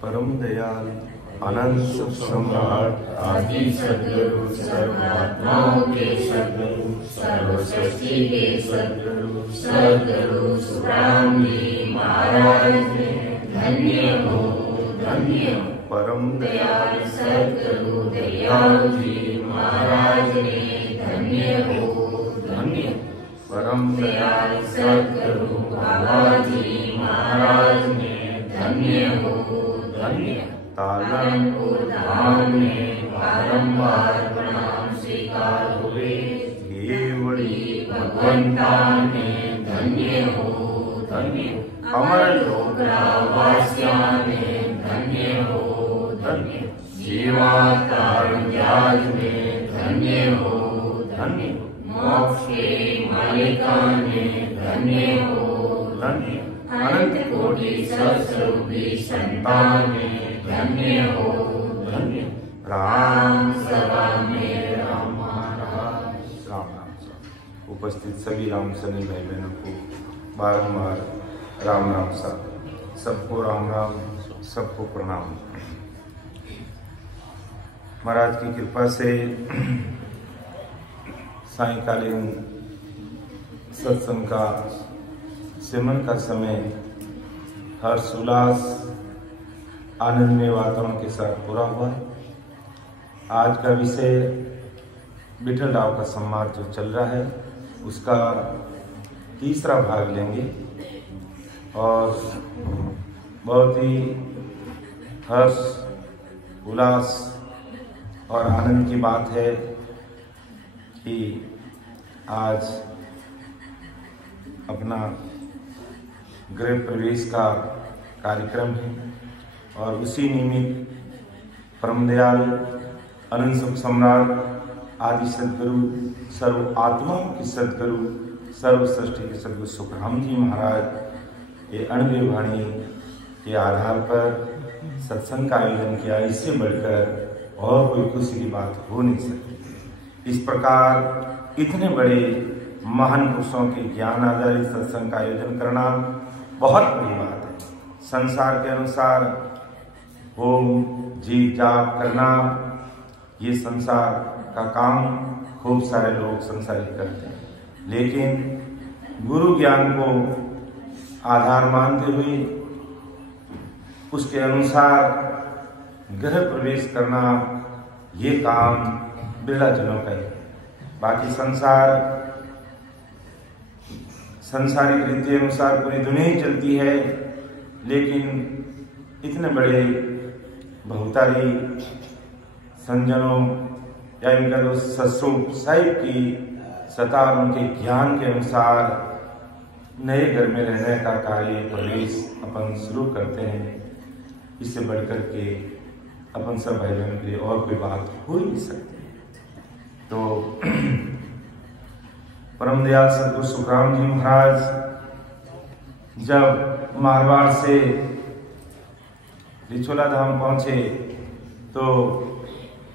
परम दयाल अनंत सुख सम्राट आदि सद्गुरु सर्वात्माओं के सद्गुरु सर्वसृष्टि के सद्गुरु सद्गुरु सुखराम जी महाराज ने धन्य हो धन्य हो। परम दयाल सद्गुरु दयाल जी महाराज ने धन्य हो धन्य। परम दयाल सद्गुरु बाबा जी महाराज ने धन्य हो धन्य। तालनपुर धाम में बारंबार प्रणाम स्वीकार हुए। केवड़ी भगवंता ने धन्य हो धन्य। अमर लोक वासिया ने धन्य हो धन्य। जीवा कारण जाज में धन्य हो धन्य। मोक्ष के मालिका ने धन्य हो धन्य। अनंत कोटि सहस्ररूपी संतान ने धन्य हो धन्य। राम सभा में राम महाराज। राम राम। उपस्थित सभी राम सनी भाई बहनों को बारंबार राम राम साहब। सबको राम राम, सबको प्रणाम। महाराज की कृपा से सायंकालीन सत्संग का सिमरन का समय हर्ष उल्लास आनंदमय वातावरण के साथ पूरा हुआ। आज का विषय विठल राव का संवाद जो चल रहा है उसका तीसरा भाग लेंगे और बहुत ही हर्ष उल्लास और आनंद की बात है कि आज अपना गृह प्रवेश का कार्यक्रम है और उसी निमित्त परमदयाल अनंत सुख सम्राट आदि सद्गुरु सर्व आत्माओं के सद्गुरु सर्व सृष्टि के सद्गुरु सुखराम जी महाराज ये अणुव्य वाणी के आधार पर सत्संग का आयोजन किया। इससे बढ़कर और कोई खुशी की बात हो नहीं सकती। इस प्रकार इतने बड़े महान पुरुषों के ज्ञान आधारित सत्संग का आयोजन करना बहुत बड़ी बात है। संसार के अनुसार होम जीव जाप करना ये संसार का काम खूब सारे लोग संसारी करते हैं, लेकिन गुरु ज्ञान को आधार मानते हुए उसके अनुसार गृह प्रवेश करना ये काम बिरला जनों का है। बाकी संसारिक रीति अनुसार पूरी दुनिया ही चलती है, लेकिन इतने बड़े बहुतारी संजनों या इनका जो सत्सुख साहिब की सता उनके ज्ञान के अनुसार नए घर में रहने का कार्य प्रवेश अपन शुरू करते हैं। इससे बढ़कर के अपन सब भाई बहन के लिए और कोई बात हो ही नहीं सकती। तो परम दयाल सद्गुरु सुखराम जी महाराज जब मारवाड़ से रिछोला धाम पहुंचे तो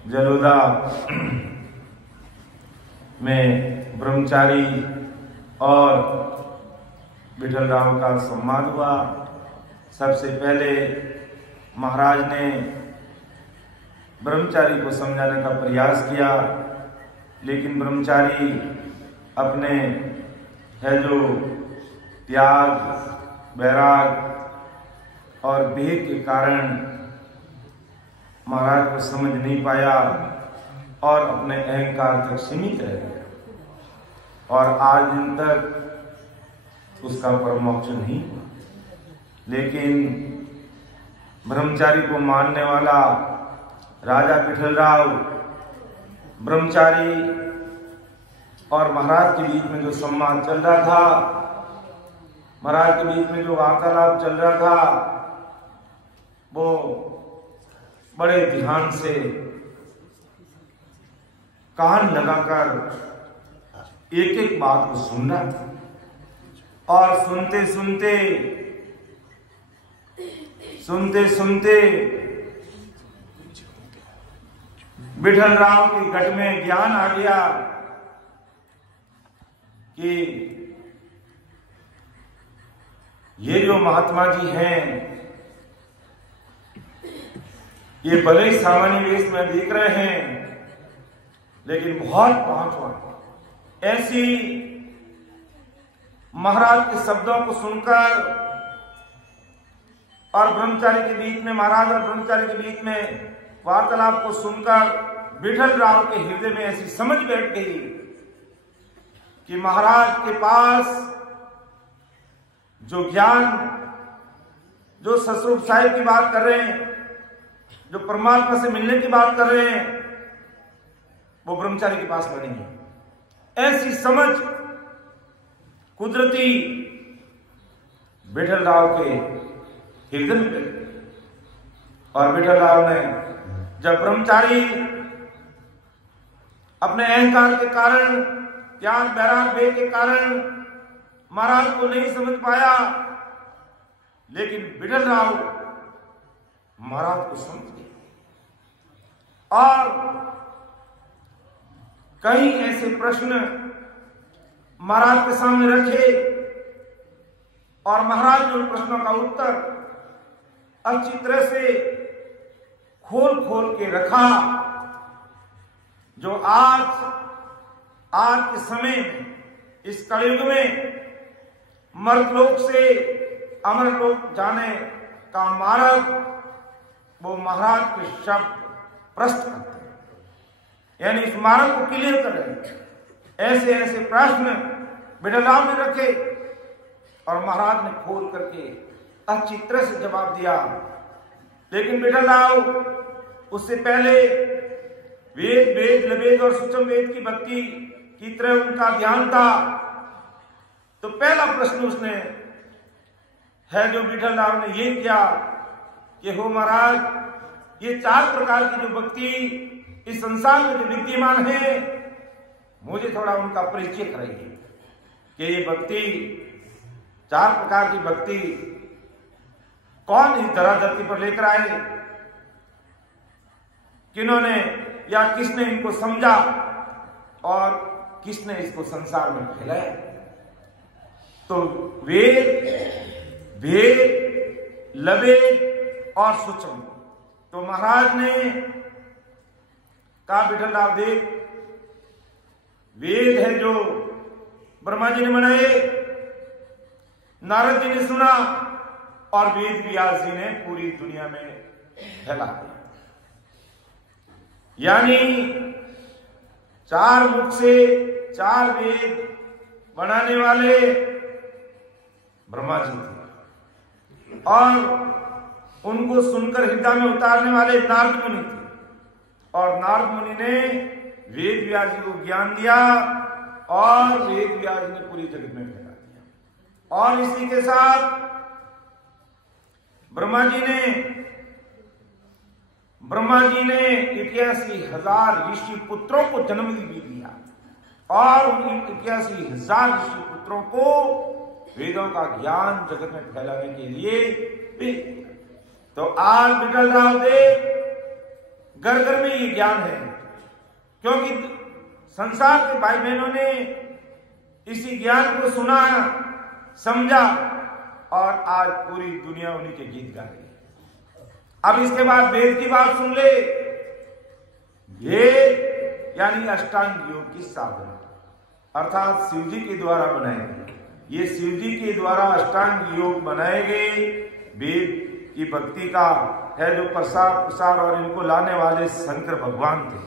जलोदा में ब्रह्मचारी और विठल राम का संवाद हुआ। सबसे पहले महाराज ने ब्रह्मचारी को समझाने का प्रयास किया, लेकिन ब्रह्मचारी अपने है जो त्याग वैराग और भेद के कारण महाराज को समझ नहीं पाया और अपने अहंकार तक सीमित रह गया और आज दिन तक उसका परमोक्ष नहीं हुआ। लेकिन ब्रह्मचारी को मानने वाला राजा विठल राव ब्रह्मचारी और महाराज के बीच में जो संवाद चल रहा था, महाराज के बीच में जो वार्तालाप चल रहा था, वो बड़े ध्यान से कान लगाकर एक एक बात को सुन रहा था और सुनते सुनते विठल राव के घट में ज्ञान आ गया कि ये जो महात्मा जी हैं ये भले ही सामान्य वेश में दिख रहे हैं, लेकिन बहुत पहुंचवान। ऐसी महाराज के शब्दों को सुनकर और ब्रह्मचारी के बीच में, महाराज और ब्रह्मचारी के बीच में वार्तालाप को सुनकर विठल राव के हृदय में ऐसी समझ बैठ गई कि महाराज के पास जो ज्ञान, जो सतस्वरूप साहिब की बात कर रहे हैं, जो परमात्मा से मिलने की बात कर रहे हैं, वो ब्रह्मचारी के पास में नहीं है। ऐसी समझ कुदरती विठल राव के हृदय में। और विठल राव ने जब ब्रह्मचारी अपने अहंकार के कारण, त्याग बैराग भय के कारण महाराज को नहीं समझ पाया, लेकिन विठल राव महाराज को समझ गए। और कई ऐसे प्रश्न महाराज के सामने रखे और महाराज ने उन प्रश्नों का उत्तर अच्छी तरह से खोल के रखा, जो आज के समय में, इस कलयुग में मर्तलोक से अमरलोक जाने का मार्ग वो महाराज के शब्द प्रस्तुत करते हैं, यानी इस मार्ग को क्लियर कर रहे हैं। ऐसे ऐसे प्रश्न विठल राव ने रखे और महाराज ने खोल करके अच्छी तरह से जवाब दिया। लेकिन विठल राव उससे पहले वेद लवेद और सूक्ष्म वेद की भक्ति की तरह उनका ध्यान था। तो पहला प्रश्न उसने है जो विठल राव ने ये किया कि हो महाराज, ये 4 प्रकार की जो भक्ति इस संसार में जो विद्यमान है, मुझे थोड़ा उनका परिचय कराइए कि ये भक्ति, 4 प्रकार की भक्ति कौन इस धराधरती पर लेकर आए, किन्होंने या किसने इनको समझा और किसने इसको संसार में फैलाया। तो वेद, भेद, लवेद और सूक्ष्म। तो महाराज ने कहा विठल राव देख, वेद है जो ब्रह्मा जी ने बनाए, नारद जी ने सुना और वेद व्यास जी ने पूरी दुनिया में फैला दिया। यानी 4 मुख से 4 वेद बनाने वाले ब्रह्मा जी थे और उनको सुनकर हृदय में उतारने वाले नारद मुनि थे। और नारद मुनि ने वेद व्यास जी को ज्ञान दिया और वेद व्यास जी ने पूरी जगत में फैला दिया। और इसी के साथ ब्रह्मा जी ने 81,000 ऋषि पुत्रों को जन्म भी दिया और उन 81,000 ऋषि पुत्रों को वेदों का ज्ञान जगत में फैलाने के लिए भेज दिया। तो आज विठल राव देव घर घर में ये ज्ञान है, क्योंकि संसार के भाई बहनों ने इसी ज्ञान को सुना, समझा और आज पूरी दुनिया उन्हीं के गीत गा रही है। अब इसके बाद वेद की बात सुन ले। वेद यानी अष्टांग योग की साधना, अर्थात शिव जी के द्वारा बनाए गए, ये शिव जी के द्वारा अष्टांग योग बनाए गए वेद की भक्ति का है, जो प्रसार और इनको लाने वाले शंकर भगवान थे।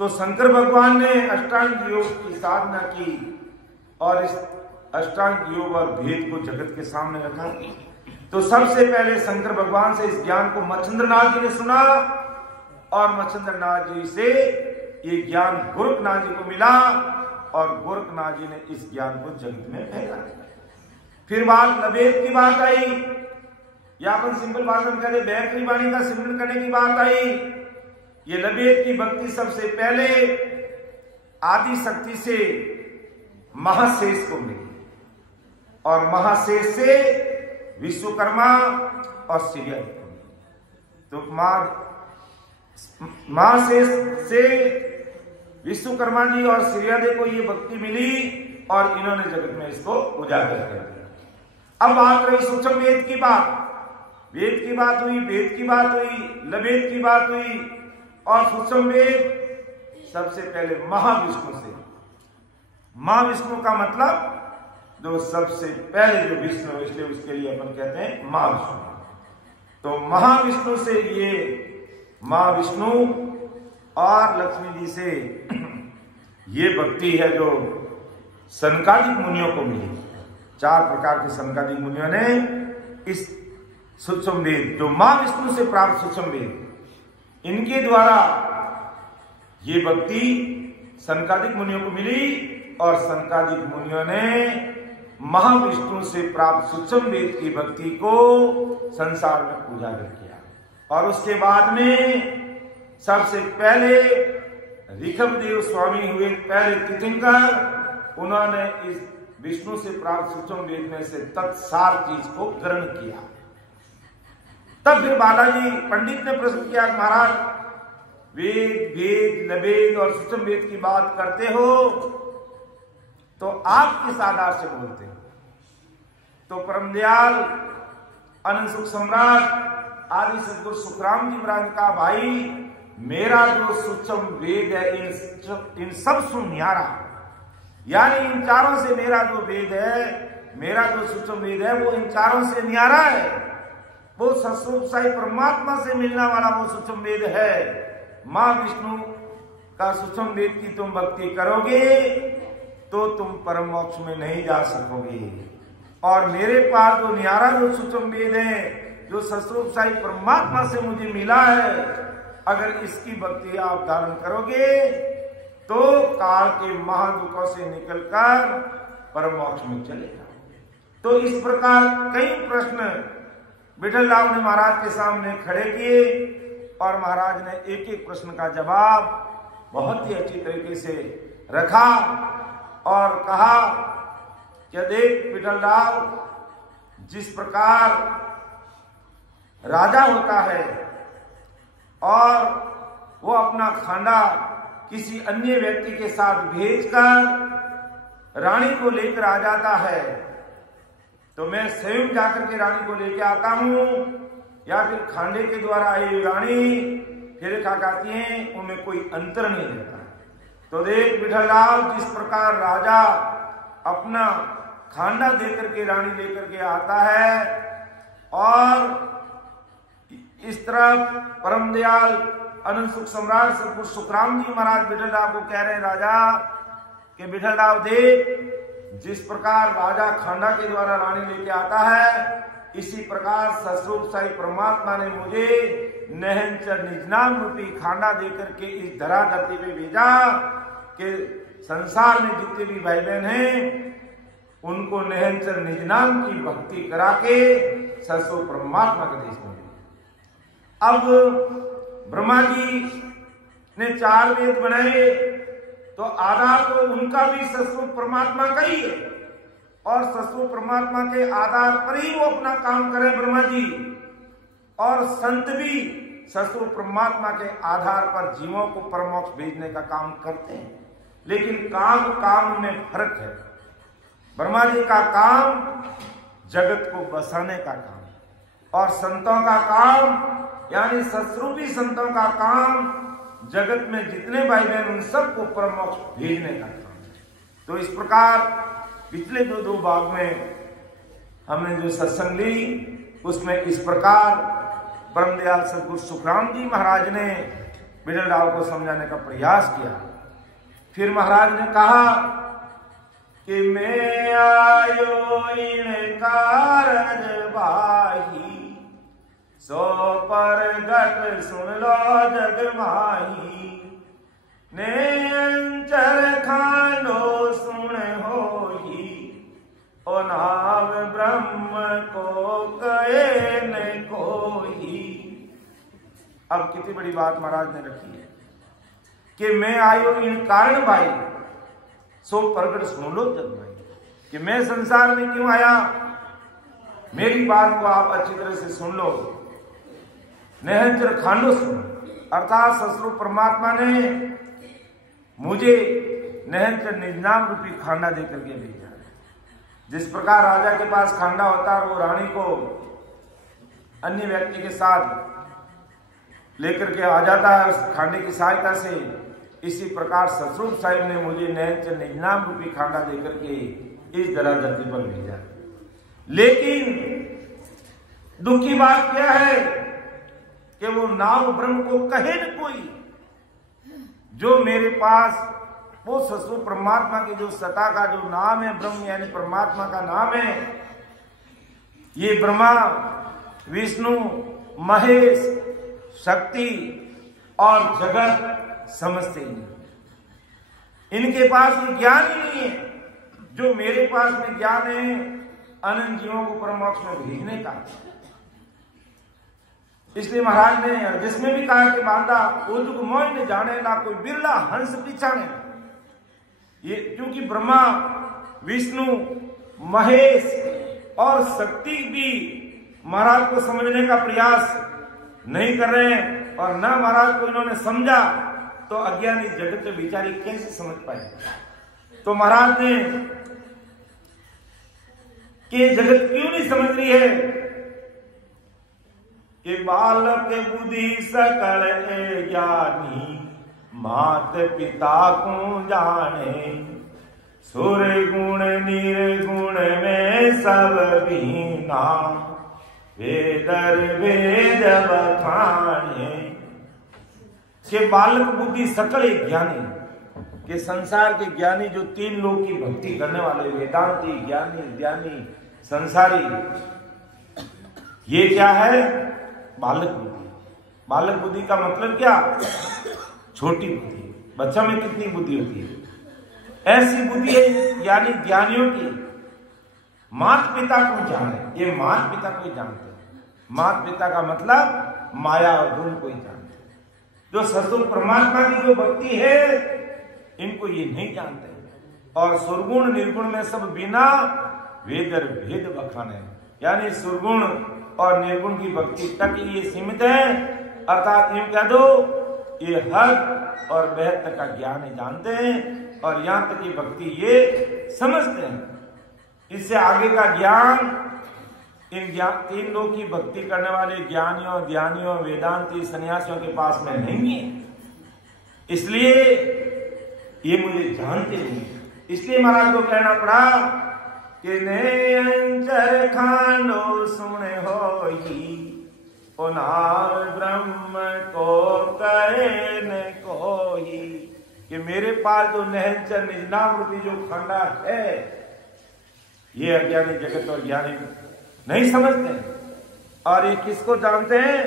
तो शंकर भगवान ने अष्टांग योग की साधना की और इस अष्टांग योग और भेद को जगत के सामने रखा। तो सबसे पहले शंकर भगवान से इस ज्ञान को मच्छिंद्रनाथ जी ने सुना और मच्छिंद्रनाथ जी से ये ज्ञान गोरखनाथ जी को मिला और गोरखनाथ जी ने इस ज्ञान को जगत में फैला। फिर बात लवेद की बात आई, या अपन सिंपल भाषा में कहते बैकरी वाणी का सिमरन करने की बात आई। ये लवेद की भक्ति सबसे पहले आदि शक्ति से महाशेष को मिली और महाशेष से विश्वकर्मा और सूर्यदेव को मिली। तो महाशेष से विश्वकर्मा जी और सूर्यदेव को ये भक्ति मिली और इन्होंने जगत में इसको उजागर कर दिया। अब बात रही सूक्ष्म वेद की बात। वेद की बात हुई, वेद की बात हुई, लवेद की बात हुई, और सूक्ष्म वेद सबसे पहले महाविष्णु से। महाविष्णु का मतलब जो सबसे पहले जो विष्णु, इसलिए उसके लिए अपन कहते हैं महाविष्णु। तो महाविष्णु से ये महाविष्णु और लक्ष्मी जी से ये भक्ति है जो सनकादिक मुनियों को मिली। 4 प्रकार के सनकादिक मुनियों ने इस सूक्ष्म वेद, जो महाविष्णु से प्राप्त सूक्ष्म वेद, इनके द्वारा ये भक्ति सनकादिक मुनियों को मिली, और सनकादिक मुनियों ने महाविष्णु से प्राप्त सूक्ष्म वेद की भक्ति को संसार में उजागर किया। और उसके बाद में सबसे पहले ऋषभदेव स्वामी हुए पहले तीर्थंकर, उन्होंने इस विष्णु से प्राप्त सूक्ष्म वेद में से तत्सार चीज को ग्रहण किया। तब फिर बालाजी पंडित ने प्रश्न किया, महाराज वेद, वेद, लवेद और सूक्ष्म वेद की बात करते हो तो आप किस आधार से बोलते हो? तो परमदयाल अनंत सुख सम्राट आदि सदगुरु सुखराम जी महाराज का, भाई मेरा जो सूक्ष्म वेद है इन सब से न्यारा, यानी इन चारों से मेरा जो वेद है, मेरा जो सूक्ष्म वेद है वो इन चारों से न्यारा है। वो सस्वरूप साई परमात्मा से मिलने वाला वो सूक्ष्म वेद है। मां विष्णु का सूक्ष्म वेद की तुम भक्ति करोगे तो तुम परम मोक्ष में नहीं जा सकोगे। और मेरे पास जो न्यारा जो सूक्ष्म वेद है, जो सस्वरूप साई परमात्मा से मुझे मिला है, अगर इसकी भक्ति आप धारण करोगे तो काल के महादुखों से निकलकर परम मोक्ष में चले जाओ। तो इस प्रकार कई प्रश्न विठल राव ने महाराज के सामने खड़े किए, और महाराज ने एक एक प्रश्न का जवाब बहुत ही अच्छी तरीके से रखा और कहा कि देख विठल राव, जिस प्रकार राजा होता है और वो अपना खांडा किसी अन्य व्यक्ति के साथ भेजकर रानी को लेकर आ जाता है, तो मैं स्वयं जाकर के रानी को लेकर आता हूं, या फिर खांडे के द्वारा आई रानी फिर खा जाती है, उनमें कोई अंतर नहीं रहता। तो देख विठल राव, जिस प्रकार राजा अपना खांडा देकर के रानी लेकर के आता है, और इस तरफ परम दयाल अनंत सुख सम्राट सदगुरु सुखराम जी महाराज विठल राव को कह रहे हैं, राजा के विठल राव देख, जिस प्रकार राजा खांडा के द्वारा रानी लेके आता है, इसी प्रकार सस्वरूप साई परमात्मा ने मुझे नहनचर निजनाम रूपी खांडा देकर के इस धरा धरती पे भेजा कि संसार में जितने भी भाई बहन हैं उनको नहनचर निजनाम की भक्ति करा के सस्वरूप परमात्मा के देश में। अब ब्रह्मा जी ने 4 वेद बनाए, तो आधार तो उनका भी सस्वरूप परमात्मा का ही है, और सस्वरूप परमात्मा के आधार पर ही वो अपना काम करे ब्रह्मा जी, और संत भी सस्वरूप परमात्मा के आधार पर जीवों को परमोक्ष भेजने का काम करते हैं। लेकिन काम में फर्क है। ब्रह्मा जी का काम जगत को बसाने का काम, और संतों का काम यानी सस्वरूपी संतों का काम जगत में जितने भाई बहन उन सबको परमोक्ष भेजने का काम है। तो इस प्रकार पिछले दो भाग में हमने जो सत्संग ली, उसमें इस प्रकार परमदयाल सदगुरु सुखराम जी महाराज ने विठल राव को समझाने का प्रयास किया। फिर महाराज ने कहा कि मैं आयो इन कारज बाही, सो परगट सुन लो जग माही, नेंचर खांडो सुन होई, ओ नाम ब्रह्म को कहे न कोई। अब कितनी बड़ी बात महाराज ने रखी है कि मैं आयो इन कारण भाई, सो प्रगट सुन लो जग माही, कि मैं संसार में क्यों आया, मेरी बात को आप अच्छी तरह से सुन लो। नहंचर खांडो सुन, अर्थात सस्वरूप परमात्मा ने मुझे नहंचर निजनाम रूपी खांडा देकर के भेजा है। जिस प्रकार राजा के पास खांडा होता है और वो रानी को अन्य व्यक्ति के साथ लेकर के आ जाता है उस खांडे की सहायता से। इसी प्रकार सतरूप साहिब ने मुझे नैनचंद निजनाम रूपी खांडा देकर के इस जरा धरती पर भेजा। लेकिन दुख की बात क्या है कि वो नाम ब्रह्म को कहे न कोई, जो मेरे पास वो सतरूप परमात्मा की जो सता का जो नाम है, ब्रह्म यानी परमात्मा का नाम है, ये ब्रह्मा विष्णु महेश शक्ति और जगत समझते नहीं। इनके पास ये ज्ञान ही नहीं है जो मेरे पास में ज्ञान है अनंत जीवों को परमोक्ष में भेजने का। इसलिए महाराज ने जिसमें भी कहा कि बांधा उजुग मोह ने जाने ला कोई बिरला हंस पिछाने। ये क्योंकि ब्रह्मा विष्णु महेश और शक्ति भी महाराज को समझने का प्रयास नहीं कर रहे हैं, और न महाराज को इन्होंने समझा तो अज्ञानी जगत विचारी कैसे समझ पाए। तो महाराज ने कि जगत क्यों नहीं समझ रही है कि बालक बुद्धि सकल ज्ञानी मात पिता को जाने, सुर गुण निर्गुण में सब बीना वेदर वेद बखाने। के बालक बुद्धि सकल ज्ञानी के संसार के ज्ञानी जो तीन लोग की भक्ति करने वाले वेदांती ज्ञानी ज्ञानी संसारी, ये क्या है बालक बुद्धि। बालक बुद्धि का मतलब क्या? छोटी बुद्धि। बच्चा में कितनी बुद्धि होती है? ऐसी बुद्धि है यानी ज्ञानियों की। मात पिता को जाने, ये मात पिता को ही जानते हैं। मात पिता का मतलब माया और गुण को ही जानते हैं। जो सतगुरु परमात्मा की जो भक्ति है इनको ये नहीं जानते। और सुरगुण निर्गुण में सब बिना वेदर भेद बखाने, यानी सुरगुण और निर्गुण की भक्ति तक ये सीमित है। अर्थात यूं कह दो ये हद और बेहद तक का ज्ञान जानते हैं और यहां तक की भक्ति ये समझते हैं। इससे आगे का ज्ञान इन तीन लोग की भक्ति करने वाले ज्ञानियों ध्यानियों वेदांती सन्यासियों के पास में नहीं है। इसलिए ये मुझे जानते नहीं। इसलिए महाराज को कहना पड़ा कि नैनचर खांडो सुने होई ओ नाम ब्रह्म को कहे न कोई। कि मेरे पास जो नैनचर निजनाम रूपी जो खंडा है ये अज्ञानी जगत और ज्ञानी नहीं समझते हैं। और ये किसको जानते हैं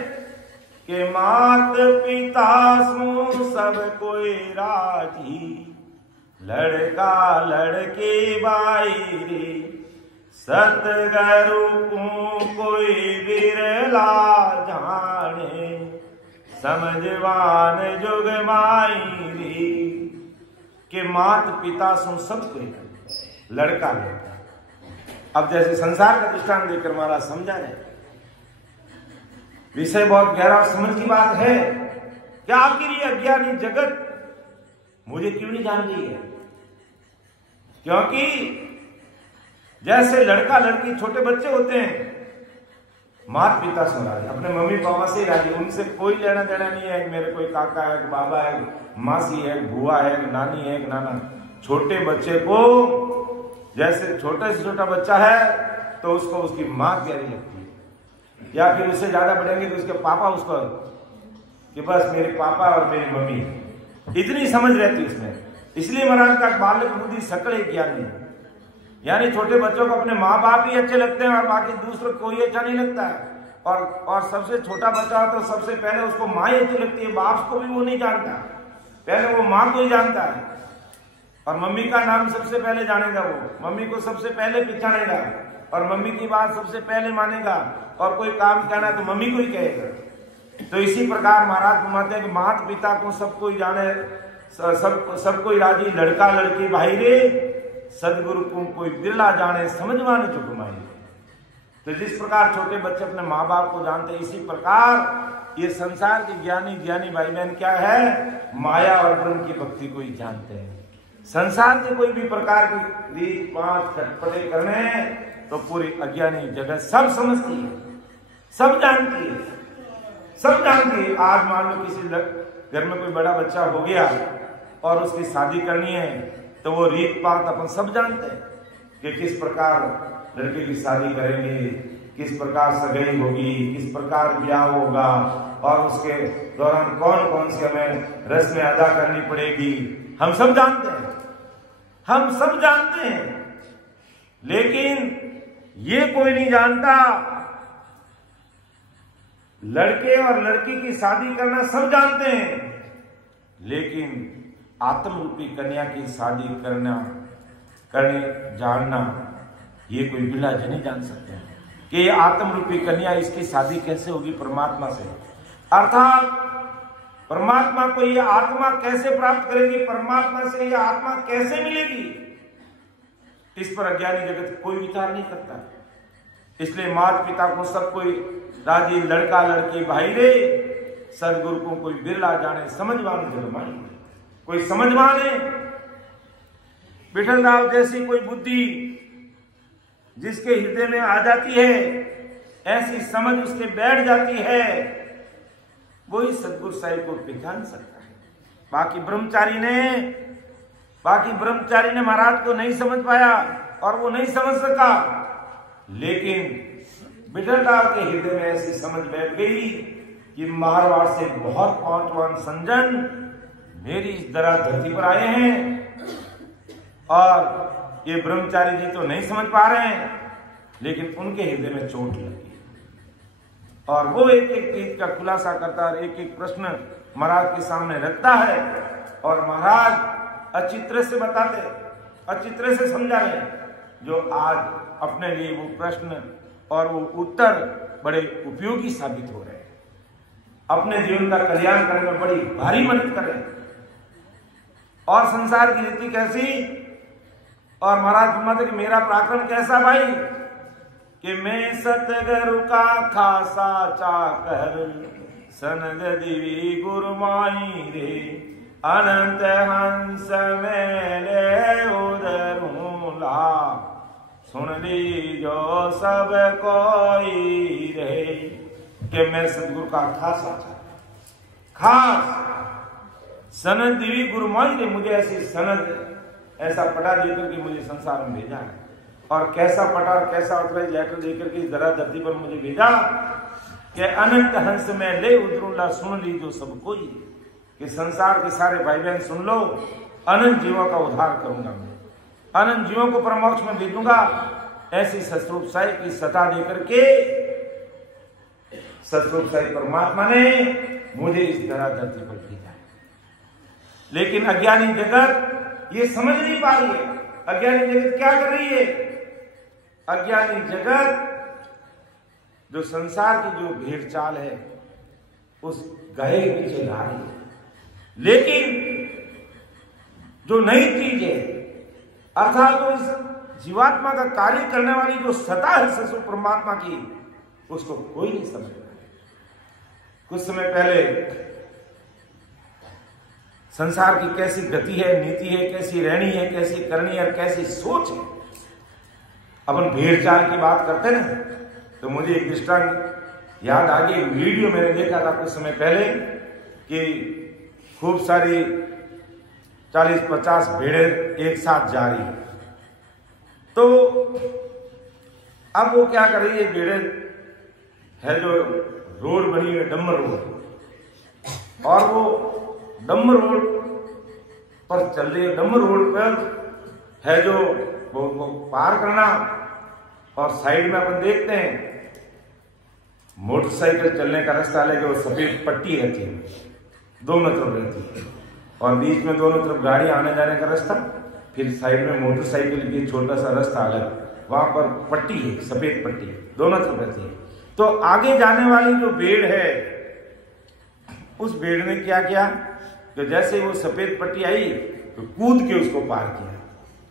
कि मात पिता सु सब कोई राजी, लड़का लड़की बाई सतगुरु को कोई बिरला जाने, समझवान जुग माई। के मात पिता सु सब कोई लड़का लड़का। अब जैसे संसार का दृष्टांत देकर महाराज समझा रहे, विषय बहुत गहरा समझ की बात है। क्या आखिर ये अज्ञानी जगत मुझे क्यों नहीं जान रही है? क्योंकि जैसे लड़का लड़की छोटे बच्चे होते हैं मात पिता से राजी, अपने मम्मी पापा से राजी, उनसे कोई लेना देना नहीं है। मेरे कोई काका है, बाबा है, मासी है, बुआ है, नानी है, नाना। छोटे बच्चे को जैसे छोटे से छोटा बच्चा है तो उसको उसकी मां प्यारी लगती है, या फिर उससे ज्यादा बढ़ेंगे तो उसके पापा उसको कि बस मेरे पापा और मेरी मम्मी, इतनी समझ रहती है उसमें। इसलिए महाराज का बालक बुद्धि सकल ज्ञानी, यानी छोटे बच्चों को अपने माँ बाप ही अच्छे लगते हैं और बाकी दूसरों कोई अच्छा नहीं लगता है। और सबसे छोटा बच्चा हो तो सबसे पहले उसको माँ ही अच्छी लगती है, बाप को भी वो नहीं जानता, पहले वो माँ को ही जानता है। और मम्मी का नाम सबसे पहले जानेगा, वो मम्मी को सबसे पहले पहचानेगा और मम्मी की बात सबसे पहले मानेगा, और कोई काम कहना तो मम्मी को ही कहेगा। तो इसी प्रकार महाराज फरमाते हैं कि माता पिता को सब कोई जाने, सब कोई राजी, लड़का लड़की भाई रे, सदगुरु को कोई बिरला जाने, समझवाने चुकमाई। तो जिस प्रकार छोटे बच्चे अपने माँ बाप को जानते हैं, इसी प्रकार ये संसार के ज्ञानी ज्ञानी भाई बहन क्या है, माया और ब्रह्म की भक्ति को ही जानते हैं। संसार के कोई भी प्रकार की रीत पांच खटपटे करने तो पूरी अज्ञानी जगत सब समझती है, सब जानती है, सब जानती है। आज मान लो किसी घर में कोई बड़ा बच्चा हो गया और उसकी शादी करनी है, तो वो रीत पात अपन सब जानते हैं कि किस प्रकार लड़के की शादी करेंगे, किस प्रकार सगाई होगी, किस प्रकार ब्याह होगा, और उसके दौरान कौन कौन सी हमें रस्में अदा करनी पड़ेगी, हम सब जानते हैं, हम सब जानते हैं। लेकिन ये कोई नहीं जानता, लड़के और लड़की की शादी करना सब जानते हैं, लेकिन आत्म रूपी कन्या की शादी करने जानना ये कोई बिलाज नहीं जान सकते हैं कि ये आत्म रूपी कन्या, इसकी शादी कैसे होगी परमात्मा से, अर्थात परमात्मा को ये आत्मा कैसे प्राप्त करेगी, परमात्मा से ये आत्मा कैसे मिलेगी, इस पर अज्ञानी जगत कोई विचार नहीं करता। इसलिए माता पिता को सब कोई राजी, लड़का लड़की भाई रे, सदगुरु को कोई बिरला जाने, समझवाने जगमानी, कोई समझवाने। विठल राव जैसी कोई बुद्धि जिसके हृदय में आ जाती है, ऐसी समझ उसके बैठ जाती है, वही सदगुरु साहिब को पहचान सकता है। बाकी ब्रह्मचारी ने महाराज को नहीं समझ पाया और वो नहीं समझ सका, लेकिन विठल राव के हृदय में ऐसी समझ बैठ गई कि मारवाड़ से बहुत पहुंचवान संजन मेरी इस दरा धरती पर आए हैं, और ये ब्रह्मचारी जी तो नहीं समझ पा रहे हैं, लेकिन उनके हृदय में चोट लगी, और वो एक एक चीज का खुलासा करता है, एक एक प्रश्न महाराज के सामने रखता है, और महाराज अच्छी तरह से बताते, अच्छी तरह से समझा रहे, जो आज अपने लिए वो प्रश्न और वो उत्तर बड़े उपयोगी साबित हो रहे हैं, अपने जीवन का कल्याण करने में बड़ी भारी मदद कर रहे हैं। और संसार की रीति कैसी, और महाराज फरमाते कि मेरा पराक्रम कैसा भाई, कि मैं सतगुरु का खासा चाकर, सनग दिवी गुरुमाई रे, अनंत हंस मेले उदरूला, सुन ली जो सब कोई रे, कि मैं सतगुरु का खासा चाकर, खास सनद दिवी गुरुमाई ने मुझे ऐसी सनद, ऐसा पटा देकर के मुझे संसार में भेजा है, और कैसा पटा और कैसा ऑथराइज लेटर देकर के जरा धरती पर मुझे भेजा कि अनंत हंस में ले उतरूला, सुन ली जो सब कोई, कि संसार के सारे भाई बहन सुन लो, अनंत जीवों का उद्धार करूंगा मैं, अनंत जीवों को परमोक्ष में भेजूंगा। ऐसी सतरूप साहिब की सता देकर के सतरूप साहिब परमात्मा ने मुझे इस तरह धरती पर भेजा है। लेकिन अज्ञानी जगत ये समझ नहीं पा रही है। अज्ञानी जगत क्या कर रही है? अज्ञानी जगत जो संसार की जो भेड़ चाल है उस गए पीछे ला रही है, लेकिन जो नई चीज है अर्थात तो इस जीवात्मा का कार्य करने वाली जो सत्ता है ससुर परमात्मा की, उसको कोई नहीं समझ रहा है। कुछ समय पहले संसार की कैसी गति है, नीति है, कैसी रहनी है, कैसी करनी है और कैसी सोच है। अपन भेड़ चाल की बात करते ना, तो मुझे एक दृष्टांत याद आ गई। वीडियो मैंने देखा था कुछ समय पहले कि खूब सारी 40-50 भेड़ें एक साथ जा रही है। तो अब वो क्या कर रही है, भेड़ें है जो रोड बनी है डम्बर रोड, और वो डम्बर रोड पर चल रही है। डम्बर रोड पर है जो वो पार करना, और साइड में अपन देखते हैं मोटरसाइकिल चलने का रास्ता लेके वो सफेद पट्टी रहती है, दोनों तरफ रहती है, और बीच में दोनों तरफ गाड़ी आने जाने का रास्ता, फिर साइड में मोटरसाइकिल की छोटा सा रास्ता अलग, वहां पर पट्टी है, सफेद पट्टी दोनों तरफ रहती है। तो आगे जाने वाली जो भेड़ है, उस भेड़ ने क्या किया, तो जैसे वो सफेद पट्टी आई तो कूद के उसको पार किया।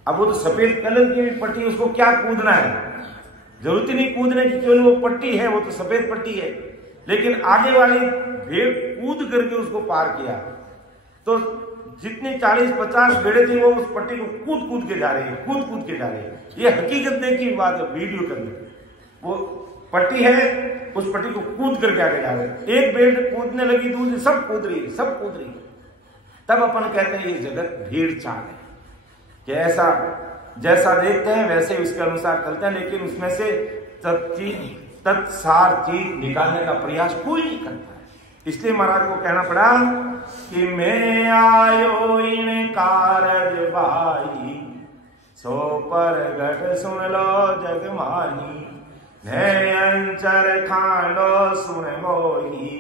अब वो तो सफेद कलर की पट्टी, उसको क्या कूदना है, जरूरत ही नहीं कूदने की, केवल वो पट्टी है, वो तो सफेद पट्टी है। लेकिन आगे वाली भेड़ कूद करके उसको पार किया, तो जितनी 40-50 भेड़े थी वो उस पट्टी को कूद कूद के जा रही है, कूद कूद के जा रही है। ये हकीकत देखी बात है, वीडियो करने। वो पट्टी है उस पट्टी को कूद करके आगे जा रहे। एक भेड़ कूदने लगी, दूसरी सब कूद रही है, सब कूद रही है। तब अपन कहते हैं ये जगत भीड़ चाल है कि ऐसा जैसा देखते हैं वैसे उसके अनुसार चलते हैं, लेकिन उसमें से तत्सार चीज निकालने का प्रयास कोई नहीं करता है। इसलिए महाराज को कहना पड़ा कि मैं आयो इन कारज भाई, सो पर घट सुन लो जग माही, अंचर खांडो सुन मोही,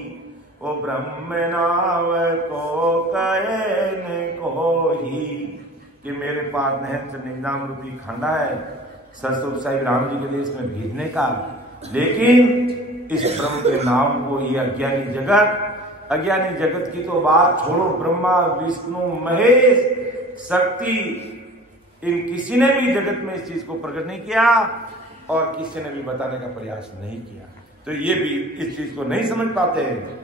ओ ब्रह्म नाव को कहे कोही। कि मेरे पास नहर निजाम रूपी खांडा है सतस्वरूप साहिब राम जी के देश में भेजने का, लेकिन इस ब्रह्म के नाम को ये अज्ञानी जगत की तो बात छोड़ो, ब्रह्मा विष्णु महेश शक्ति इन किसी ने भी जगत में इस चीज को प्रकट नहीं किया और किसी ने भी बताने का प्रयास नहीं किया, तो ये भी इस चीज को नहीं समझ पाते हैं।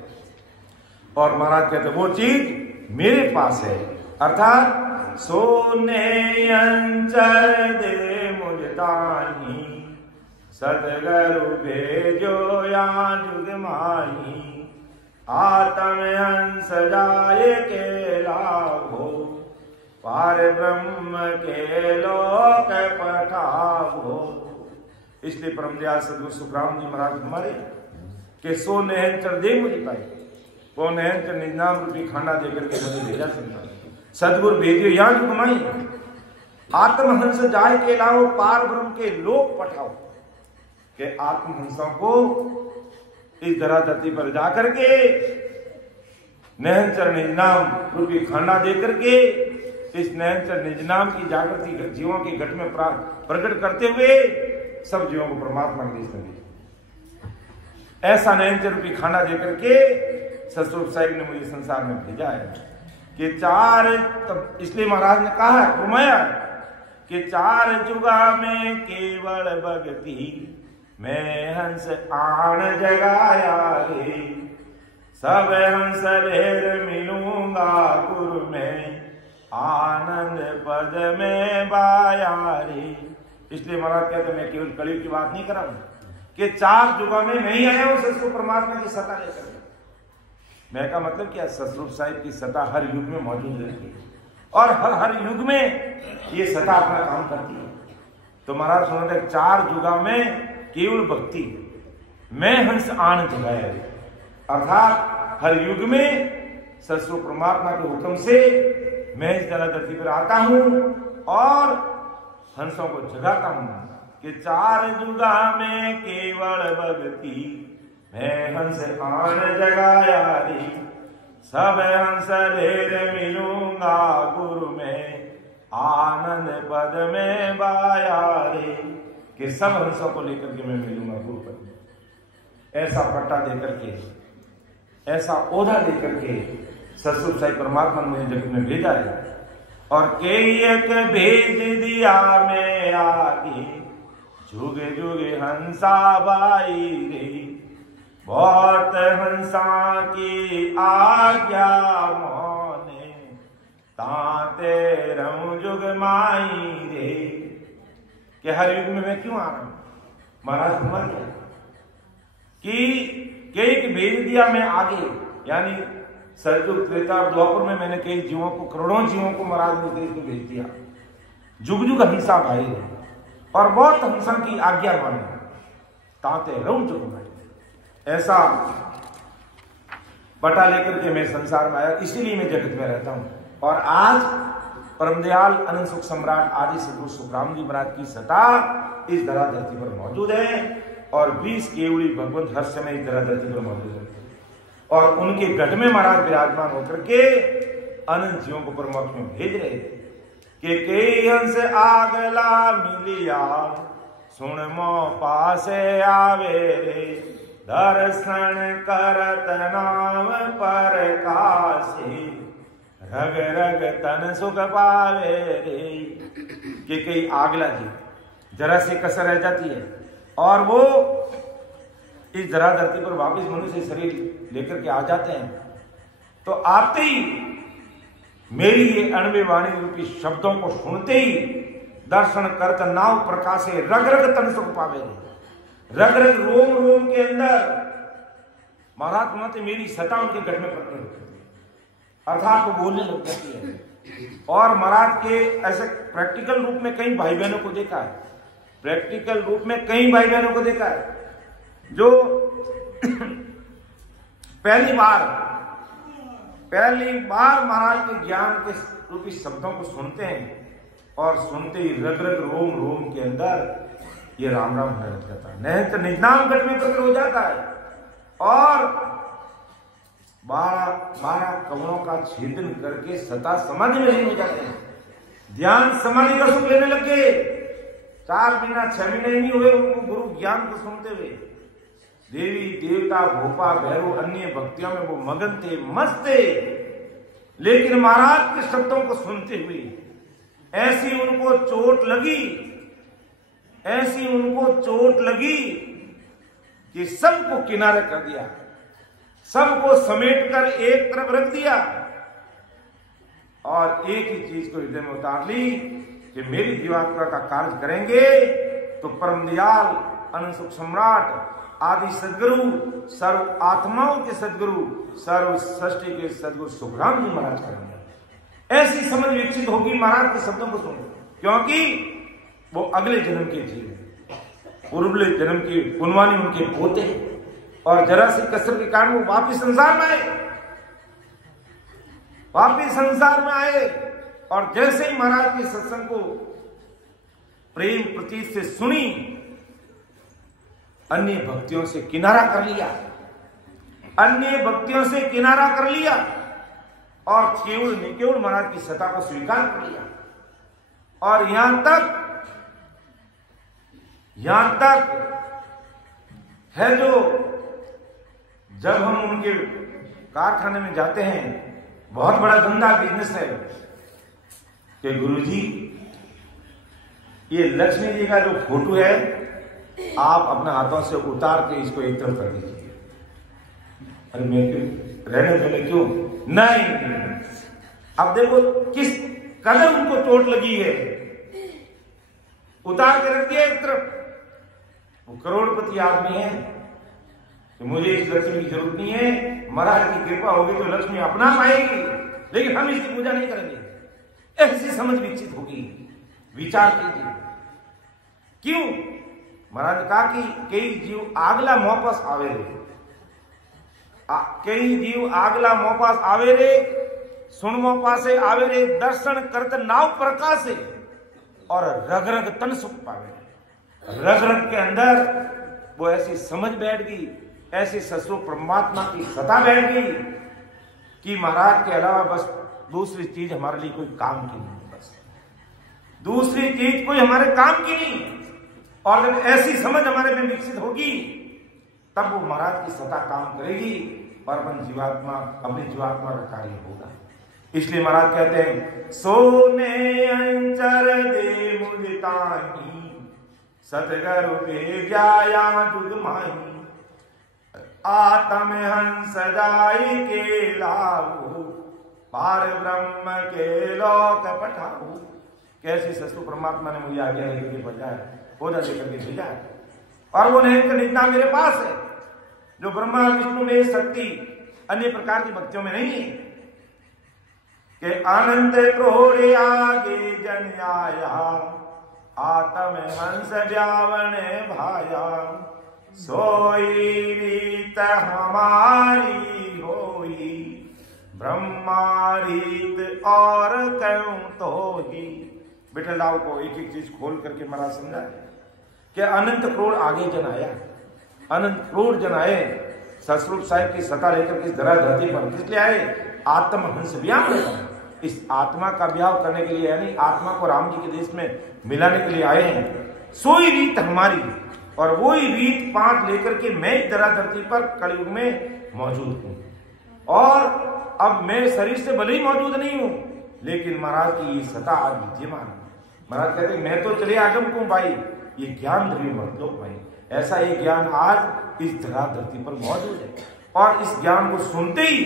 और महाराज कहते वो चीज मेरे पास है, अर्थात सोने अंचर दे मुझदानी, सदगुरु भेजो या जुग माही, आत्म हंस जाए के लाभो, पार ब्रह्म के लोक पठावो। इसलिए परमदयाल सदगुरु सुखराम जी महाराज हमारे के सो नहंचर दे मुझे पाए, वो नहंचर निजाम रूपी खांडा देकर के मुझे भेजा सकता, सदगुरु भेजियो यहाँ की कमाई, आत्महंस जाए के लाओ, पार ब्रह्म के लोक पठाओ। के आत्महंसों को इस धरा धरती पर जाकर के नहंचर निजनाम रूपी खांडा देकर के इस नहंचर निजनाम की जागृति जीवों के घट में प्रकट करते हुए सब जीवों को परमात्मा के देश में भेजा। ऐसा नहंचर रूपी खांडा देकर के सतस्वरूप साहिब ने मुझे संसार में भेजा है कि इसलिए महाराज ने कहा फरमाया कि 4 जुगा में केवल भगति, मैं हंस आन जगाया रे, सब हंस ढेर मिलूंगा गुरु में, आनंद पद में बाया रे। इसलिए महाराज कहते मैं केवल कलयुग की बात नहीं कर रहा हूं कि 4 जुगा में नहीं आया हूं सतस्वरूप परमात्मा की सत्ता लेकर। मैं का मतलब क्या, सतस्वरूप साहिब की सत्ता हर युग में मौजूद रहती है और हर युग में ये सत्ता अपना काम करती है। तो महाराज सुना 4 जुगा में केवल भक्ति, मैं हंस आन जगाया, अर्थात हर युग में सतस्वरूप परमात्मा के हुक्म से मैं इस धरा धरती पर आता हूं और हंसों को जगाता हूं कि 4 जुगा में केवल भक्ति, मैं हंस आन जगाया रे, सब हंस ढेर मिलूंगा गुरु में, आनंद पद में बाया रे। कि सब हंसों को लेकर के मैं मिलूंगा गुरु पद में। ऐसा पट्टा देकर के, ऐसा ओधा देकर के सतस्वरूप साहिब परमात्मा ने मुझे जगत में भेजा है। और के एक भेज दिया मैं आगे, जुग जुग हंसा बाई रे, बहुत हंसा की आज्ञा मोने, ताते रहूं जुग माई रे। कि हर युग में मैं क्यों आ रहा हूं? महाराज समझ गया कि एक भेज दिया मैं आगे, यानी सतयुग त्रेता और द्वापर में मैंने कई जीवों को, करोड़ों जीवों को महाराज ने देश को भेज दिया। जुग जुग हंसा भाई और बहुत हंसा की आज्ञा माने, ताते रहूं जुग माई। ऐसा पटा लेकर के मैं संसार में आया, इसीलिए मैं जगत में रहता हूं। और आज परमदयाल अनंत सुख सम्राट आदि सदगुरु सुखराम जी महाराज की सत्ता इस धरा धरती पर मौजूद है और 20 केवड़ी भगवंत हर समय इस धरा धरती पर मौजूद है और उनके गढ़ में महाराज विराजमान होकर के अनंत जीवों को परमात्मा में भेज रहे थे कि हंस आगला मिलिया, सुन मो पासे आवे रे, दर्शन करत नाम पर कासे, रग रग तन सुख पावे रे। कि कई आगला जी जरा सी कसर रह जाती है और वो इस धरा धरती पर वापस मनुष्य शरीर लेकर के आ जाते हैं, तो आते ही मेरी ये अणवे वाणी रूपी शब्दों को सुनते ही दर्शन करत नाव प्रकाशे, रग रग तन सुख पावे रे। रग रग रोम रोम के अंदर महाराज फरमाते मेरी सत्ता उनके गढ़ में प्रकट होती है, अर्थात वो बोलने लग जाती है। और महाराज के ऐसे प्रैक्टिकल रूप में कई भाई बहनों को देखा है, प्रैक्टिकल रूप में कई भाई बहनों को देखा है जो पहली बार महाराज के ज्ञान के रूपी शब्दों को सुनते हैं और सुनते ही रग रग रोम रोम के अंदर ये राम राम होने लग जाता है, नहीं तो निजनाम गढ़ में प्रकट हो जाता है और 12 कमलों का छेदन करके सता समाधि में लीन हो जाते हैं। ध्यान समाधि का सुख लेने लगे। 4 महीना 6 महीने नहीं हुए उनको गुरु ज्ञान को सुनते हुए। देवी देवता भोपा भैरव अन्य भक्तियों में वो मगन थे, मस्त थे, लेकिन महाराज के शब्दों को सुनते हुए ऐसी उनको चोट लगी कि सबको किनारे कर दिया, सबको समेटकर एक तरफ रख दिया और एक ही चीज को हृदय में उतार ली कि मेरी जीवात्मा का कार्य करेंगे तो परम दयाल अनंत सुख सम्राट आदि सदगुरु, सर्व आत्माओं के सदगुरु, सर्व सृष्टि के सदगुरु सुखराम जी महाराज करेंगे। ऐसी समझ विकसित होगी महाराज के शब्दों को सुनो, क्योंकि वो अगले जन्म के जीव हैं, पूर्वले जन्म के पुनवानी उनके पोते और जरा सी कसर के कारण वो वापिस संसार में आए और जैसे ही महाराज के सत्संग को प्रेम प्रतीत से सुनी, अन्य भक्तियों से किनारा कर लिया और केवल महाराज की सत्ता को स्वीकार कर लिया। और यहां तक है जो जब हम उनके कारखाने में जाते हैं, बहुत बड़ा धंधा बिजनेस है कि गुरुजी ये लक्ष्मी जी का जो फोटो है आप अपने हाथों से उतार के इसको एक तरफ कर दीजिए। अरे मैं क्यों रहने देने क्यों नहीं। अब देखो किस कदर उनको चोट लगी है, उतार के रख दिया एक तरफ। वो करोड़पति आदमी है कि मुझे इस लक्ष्मी की जरूरत नहीं है, महाराज की कृपा होगी तो लक्ष्मी अपना पाएगी, लेकिन हम इसकी पूजा नहीं करेंगे। ऐसी समझ विकसित होगी। विचार कीजिए क्यों महाराज ने कहा कि कई जीव आगला मोपास आवे रे, सुन मोपासे आवे रे, दर्शन करत नाव प्रकाशे और रग रग तन सुख पावे। रग रग के अंदर वो ऐसी समझ बैठ गई, ऐसी ससुर परमात्मा की सत्ता बैठ गई कि महाराज के अलावा बस दूसरी चीज हमारे लिए कोई काम की नहीं, बस दूसरी चीज कोई हमारे काम की नहीं। और जब ऐसी समझ हमारे में विकसित होगी तब वो महाराज की सत्ता काम करेगी और अपनी जीवात्मा का कार्य होगा। इसलिए महाराज कहते हैं सोने अंचर दे मुझ ताही, सतगुरु के जाया जुग माही, आत्म हंस जाई के लाऊ, पार ब्रह्म के लोक पठाऊ। कैसे सस्तु परमात्मा ने मुझे आज्ञा लेकर बजाया, बोधा लेकर के भेजा है और वो नित्या मेरे पास है, जो ब्रह्मा विष्णु में शक्ति अन्य प्रकार की भक्तियों में नहीं है। कि अनंत क्रोड़े आगे जन आया, आत्म हंस व्यावन भाया, सोई रीत हमारी होई, ब्रह्मा रीत और क्यों तो ही। विठल राव को एक एक चीज खोल करके महाराज समझा कि अनंत करोड़ आगे जन आया, अनंत करोड़ जन आए सतस्वरूप साहिब की सत्ता लेकर के इस धरती पर किस लिए आए? आत्महंस व्याम, इस आत्मा का ब्याह करने के लिए, यानी आत्मा को राम जी के देश में मिलाने के लिए आए हैं। सोई रीत हमारी, और वही रीत पांच लेकर के मैं धरती पर कलयुग में मौजूद हूं। और अब मैं शरीर से भले ही मौजूद नहीं हूं, लेकिन महाराज की ये सत्ता आज विद्यमान है। महाराज कहते हैं मैं तो चले आगम हूं भाई, ये ज्ञान द्रव्य मत लो भाई। ऐसा ये ज्ञान आज इस धरती पर मौजूद है, और इस ज्ञान को सुनते ही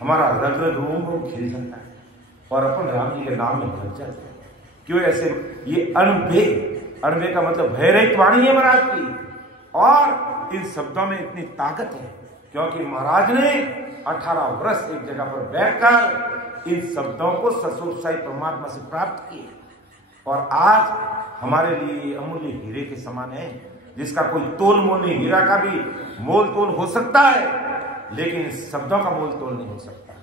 हमारा रग रग रोम रोम खिल जाता है और अपन राम जी के नाम में लग जाते हैं। क्यों ऐसे? ये अणभे का मतलब भय रहित वाणी है महाराज की, और इन शब्दों में इतनी ताकत है क्योंकि महाराज ने 18 वर्ष एक जगह पर बैठकर इन शब्दों को ससुर साई परमात्मा से प्राप्त किए और आज हमारे लिए अमूल्य हीरे के समान है, जिसका कोई तोल मोल नहीं। हीरा का भी मोल तोल हो सकता है, लेकिन शब्दों का मोल तोल नहीं हो सकता।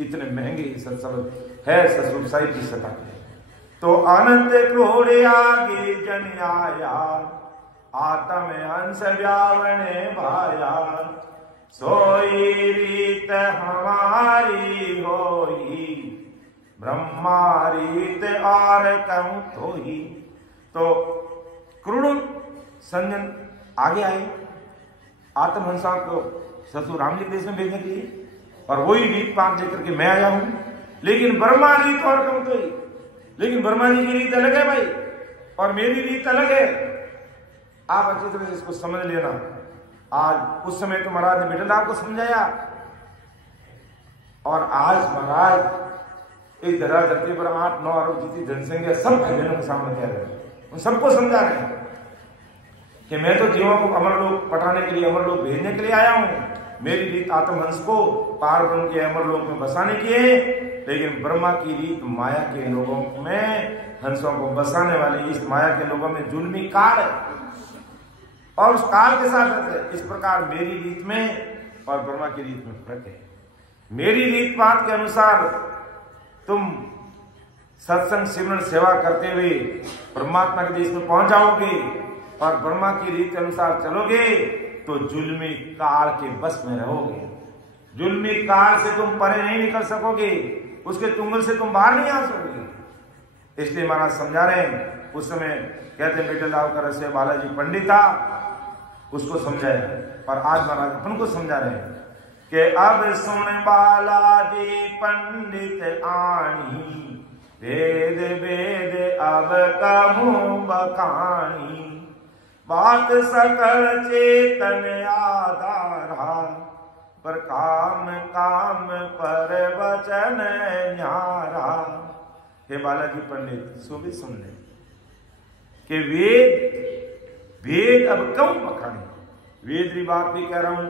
इतने महंगे शब्द है ससुर साई की सता। तो अनंत क्रोड़े आगे जन आया, आत्म अंश व्यावरण भाया, सोई रीत हमारी होई, ब्रह्मा रीत और कहूं तो ही। तो क्रूर संजन आगे आए आत्महंसा को ससुर राम जी देश में भेजने के लिए, और वही रीत पाप लेकर के मैं आया हूं। लेकिन ब्रह्मा रीत और कहूं तो ही, लेकिन ब्रह्मा जी की रीत अलग है भाई, और मेरी रीत अलग है। आप अच्छी तरह से इसको समझ लेना। आज उस समय तो महाराज ने विठलदास को समझाया, और आज महाराज इस धरा धरती पर 8-9 अरब जितनी जनसंख्या सब भाई बहनों के सामने कह रहे हैं, उन सबको समझा रहे हैं कि मैं तो जीवों को अमरलोक पठाने के लिए, अमरलोक भेजने के लिए आया हूं। मेरी रीत आत्महंस को पार ब्रह्म के अमरलोक में बसाने की है, लेकिन ब्रह्मा की रीत माया के लोगों में हंसों को बसाने वाली इस माया के लोगों में जुल्मी काल है, और उस काल के साथ रहते। इस प्रकार मेरी रीत में और ब्रह्मा की रीत में फर्क है। मेरी रीत पात के अनुसार तुम सत्संग सिमरण सेवा करते हुए परमात्मा के देश में पहुंच जाओगे, और ब्रह्मा की रीत के अनुसार चलोगे तो जुल्मी काल के बस में रहोगे। जुल्मी काल से तुम परे नहीं निकल सकोगे, उसके चुंगल से तुम बाहर नहीं आ सकोगे। इसलिए महाराज समझा रहे हैं। उस समय कहते विठलदास का रसिया बालाजी पंडित था, उसको समझाया, और आज महाराज अपन को समझा रहे हैं कि अब सुन बालाजी पंडित आनी, वेद वेद अब कहूं बखानी, बात सकल चेतन आधारा, पर काम काम पर वचन न्यारा। हे बालाजी पंडित सो भी सुन ले कि वेद अब क्यों बखाने। वेद की बात भी कह रहा हूं।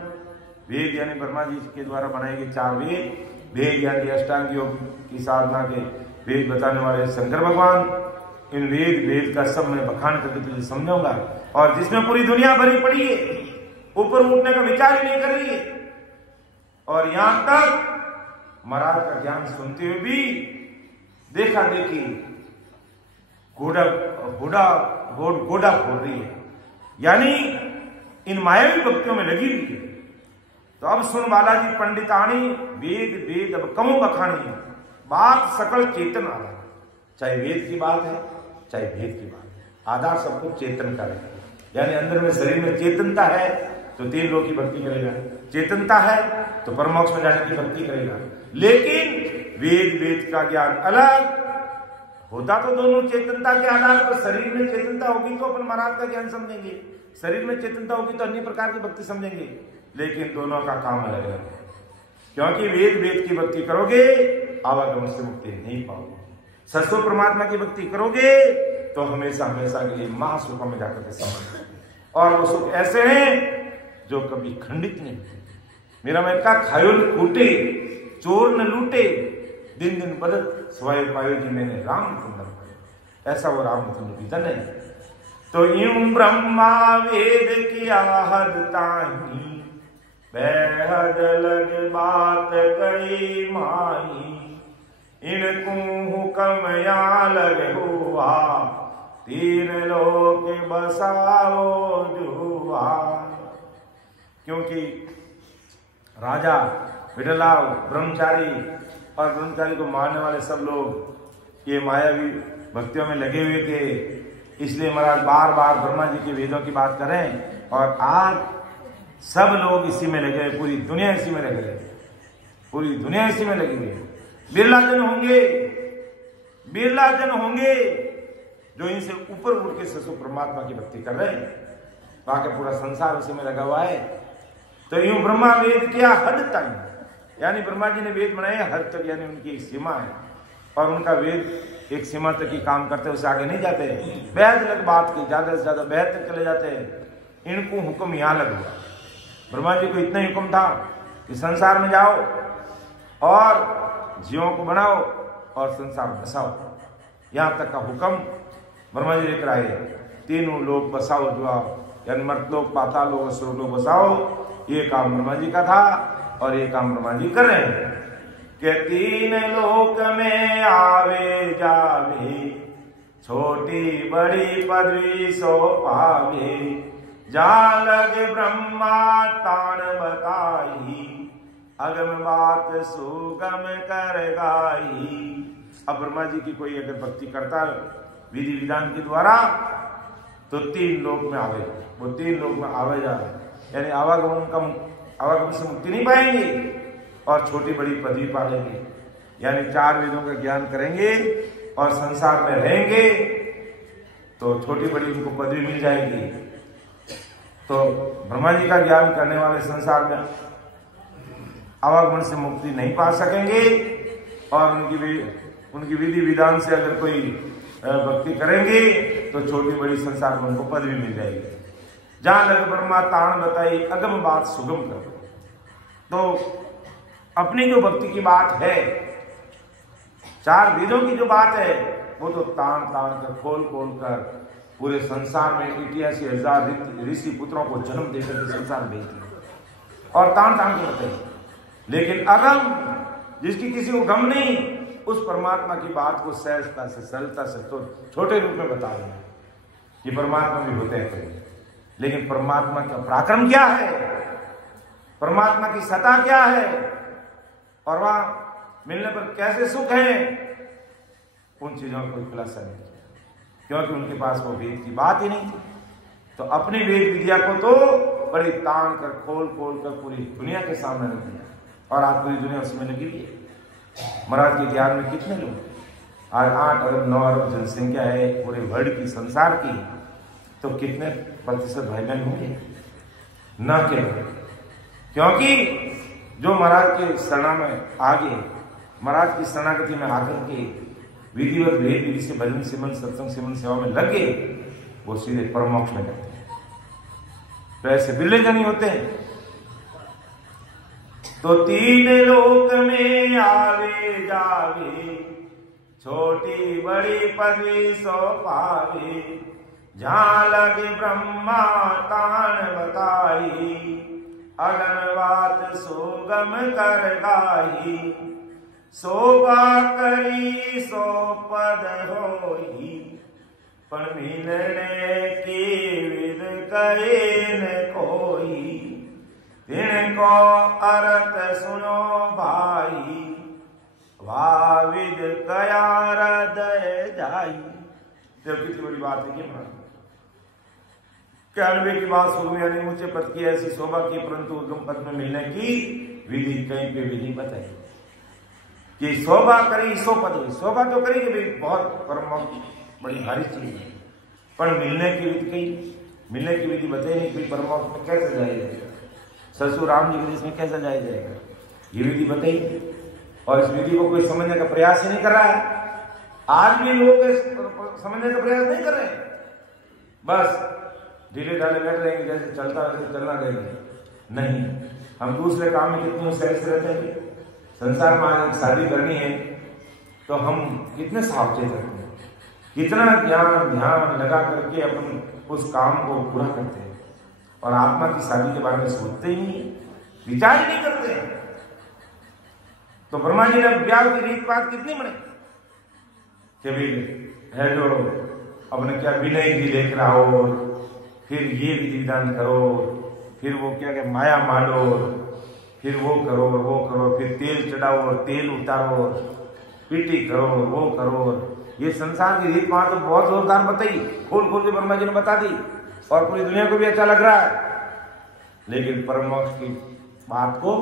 वेद यानी ब्रह्मा जी के द्वारा बनाए गए 4 वेद। वेद यानी अष्टांग योग की साधना के वेद बताने वाले शंकर भगवान। इन वेद का सब मैं बखान करके तुझे समझाऊंगा, और जिसमें पूरी दुनिया भरी पड़ी है, ऊपर उठने का विचार ही नहीं कर रही है। और यहां तक महाराज का ज्ञान सुनते हुए भी देखा देखी गोड़ा फोड़ रही है, यानी इन मायावी भक्तियों में लगी हुई है। तो अब सुन बालाजी पंडितानी, वेद वेद अब कहूं बखानी, बात सकल चेतन आधार। चाहे वेद की बात है चाहे भेद की बात है, आधार सब कुछ चेतन का है। यानी अंदर में शरीर में चेतनता है तो 3 लोक की भक्ति करेगा, चेतनता है तो परमोक्ष में जाने की भक्ति करेगा। लेकिन वेद का ज्ञान अलग होता तो दोनों चेतनता के आधार पर। शरीर में चेतनता होगी तो अपन महाराज का ज्ञान समझेंगे, शरीर में चेतनता होगी तो अन्य प्रकार की भक्ति समझेंगे, लेकिन दोनों का काम अलग अलग है। क्योंकि वेद की भक्ति करोगे आवागमन से मुक्ति नहीं पाओगे। सत्संग परमात्मा की भक्ति करोगे तो हमेशा हमेशा के लिए महासुखों में जाकर के समझ, और वो सुख ऐसे हैं जो कभी खंडित नहीं होते। मेरा मन का खायो न कूटे, चोर न लूटे, दिन दिन बदत सवाय पायो जी मैंने राम सुंदर। ऐसा वो रामचंद्र की धन है। तो यूं ब्रह्मा वेद किया हद ताही, बेहद लग बात कई माही, इनको हुक्म या लग हुआ, 3 लोक बसाओ जुआ। क्योंकि राजा विठललाल ब्रह्मचारी और ब्रह्मचारी को मारने वाले सब लोग ये मायावी भक्तियों में लगे हुए थे। इसलिए महाराज बार बार ब्रह्मा जी के वेदों की बात करें, और आज सब लोग इसी में लगे, पूरी दुनिया इसी में लगे, पूरी दुनिया इसी में लगी हुई है। बिरला जन होंगे जो इनसे ऊपर उठ के ससुर परमात्मा की भक्ति कर रहे हैं, बाकी पूरा संसार उसी में लगा हुआ है। तो यूं ब्रह्मा वेद किया हद तक, यानी ब्रह्मा जी ने वेद बनाए हद तक, यानी उनकी एक सीमा है, और उनका वेद एक सीमा तक ही काम करते हैं, उससे आगे नहीं जाते। बेहद लग बात की, ज्यादा से ज्यादा बेहद तक चले जाते हैं। इनको हुक्म यहां लग हुआ, ब्रह्मा जी को इतना ही हुक्म था कि संसार में जाओ और जीवों को बनाओ और संसार बसाओ। यहां तक का हुक्म ब्रह्मा जी लेकर आए। तीनों लोग बसाओ, जो यानी मर्तलोक, पाताल लोक, असुर लोक बसाओ, ये काम ब्रह्मा जी का था और ये काम ब्रह्मा जी कर रहे हैं कि तीन लोक में आवे जावे, छोटी बड़ी पदवी सो पावे, जा लगे ब्रह्मा ताण बताई, अगम बात सुगम कर गाई। अब ब्रह्मा जी की कोई अगर भक्ति करता विधि विधान के द्वारा तो तीन लोक में आवे, वो तीन लोक में आवे जा, यानी आवागमन से मुक्ति नहीं पाएंगे और छोटी बड़ी पदवी पालेंगे, यानी 4 वेदों का ज्ञान करेंगे और संसार में रहेंगे तो छोटी बड़ी उनको पदवी मिल जाएगी। तो ब्रह्मा जी का ज्ञान करने वाले संसार में आवागमन से मुक्ति नहीं पा सकेंगे और उनकी विधि विधान से अगर कोई भक्ति करेंगे तो छोटी बड़ी संसार में उनको पदवी मिल जाएगी। जहां लग ब्रह्मा ताण बताई, अगम बात सुगम कर। तो अपनी जो भक्ति की बात है, 4 वेदों की जो बात है, वो तो ताण कर खोल कर पूरे संसार में 81,000 ऋषि पुत्रों को जन्म देकर के संसार भेज दिया और ताण के बताई। लेकिन अगम, जिसकी किसी को गम नहीं, उस परमात्मा की बात को सहजता से, सरलता से तो छोटे रूप में बता रहे हैं कि परमात्मा भी होते हैं। लेकिन परमात्मा का पराक्रम क्या है, परमात्मा की सत्ता क्या है और वहां मिलने पर कैसे सुख है, उन चीजों को खुलासा नहीं किया, क्योंकि उनके पास वो वेद की बात ही नहीं थी। तो अपनी वेद विद्या को तो बड़ी तान कर खोल कर पूरी दुनिया के सामने रख दिया और आज पूरी दुनिया उसमें लगी हुई है। महाराज के ज्ञान में कितने लोग, आज 8 अरब 9 अरब जनसंख्या है पूरे वर्ल्ड की, संसार की, तो कितने प्रतिशत भाई बहन होंगे? न केवल, क्योंकि जो महाराज के शरणा में आगे, महाराज की शरणागति में आकर के विधिवत वेद विधि से भजन सिमन सत्संग सिमन सेवा में लग गए, वो सीधे परमोक्ष में जाते हैं। तो ऐसे बिल्ले नहीं होते हैं। तो 3 लोक में आवे जावे, छोटी बड़ी पदवी सो पावे, जहां लगे ब्रह्मा ताण बताई, अगम बात सुगम कर गाई, शोभा करी सो पद होई, पर मिलने की विद कहे न कोई, तिनको अर्थ सुनो भाई, वाविद कया हृदय जाई। तो कितनी बड़ी बात है कि 91 की बात सुन में, यानी ऊंचे पद की ऐसी शोभा की, परंतु उद्गम पद में मिलने की विधि कहीं पे भी नहीं बताई कि शोभा करी सो पद हुई। शोभा तो करी कि भाई बहुत परम बड़ी भारी चीज है, पर मिलने की विधि कहीं, मिलने की विधि बताई नहीं कि परमात्मा में कैसे जाया जाएगा, ससुर राम जी के देश में कैसे जाया जाएगा, ये विधि बताई। और इस विधि को कोई समझने का प्रयास ही नहीं कर रहा है। आज भी लोग समझने का प्रयास नहीं कर रहे हैं, बस ढीले ढाले बैठ रहेंगे, जैसे चलता वैसे चलना रहेंगे। नहीं, हम दूसरे काम में कितने सहज से रहते हैं। संसार में आज शादी करनी है तो हम कितने सावचेत रहते हैं, कितना ज्ञान ध्यान लगा करके अपन उस काम को पूरा करते हैं, और आत्मा की शादी के बारे में सोचते ही नहीं, विचार ही नहीं करते हैं। तो ब्रह्मा जी ने ब्याह की रीत बात कितनी बने कि भाई है जो अपने क्या विनय जी लेकर आओ, फिर ये विधि विधान करो, फिर वो क्या क्या माया मारो, फिर वो करो, फिर तेल चढ़ाओ, तेल उतारो, पीटी करो, वो करो। ये संसार की रीत बात तो बहुत जोरदार बताई, खोल के ब्रह्मा जी ने बता दी और पूरी दुनिया को भी अच्छा लग रहा है। लेकिन परमोक्ष की बात को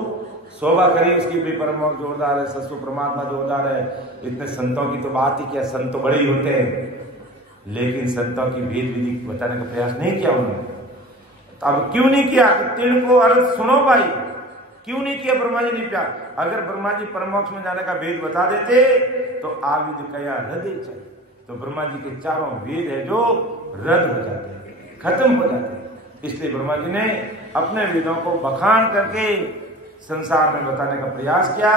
शोभा करी, उसकी भी परमोक्ष जोरदार है, सत्सु परमात्मा जोरदार है। इतने संतों की तो बात ही क्या, संत तो बड़े ही होते हैं, लेकिन संतों की भेद विधि बताने का प्रयास नहीं किया उन्होंने। अब क्यों नहीं किया? तीन को अर्थ सुनो भाई, क्यों नहीं किया ब्रह्मा जी ने प्यार? अगर ब्रह्मा जी परमोक्ष में जाने का वेद बता देते तो आविद कया हृदय चल, तो ब्रह्मा जी के चारों वेद है जो रद्द हो जाते हैं, खत्म हो जाते हैं। इसलिए ब्रह्मा जी ने अपने वेदों को बखान करके संसार में बताने का प्रयास किया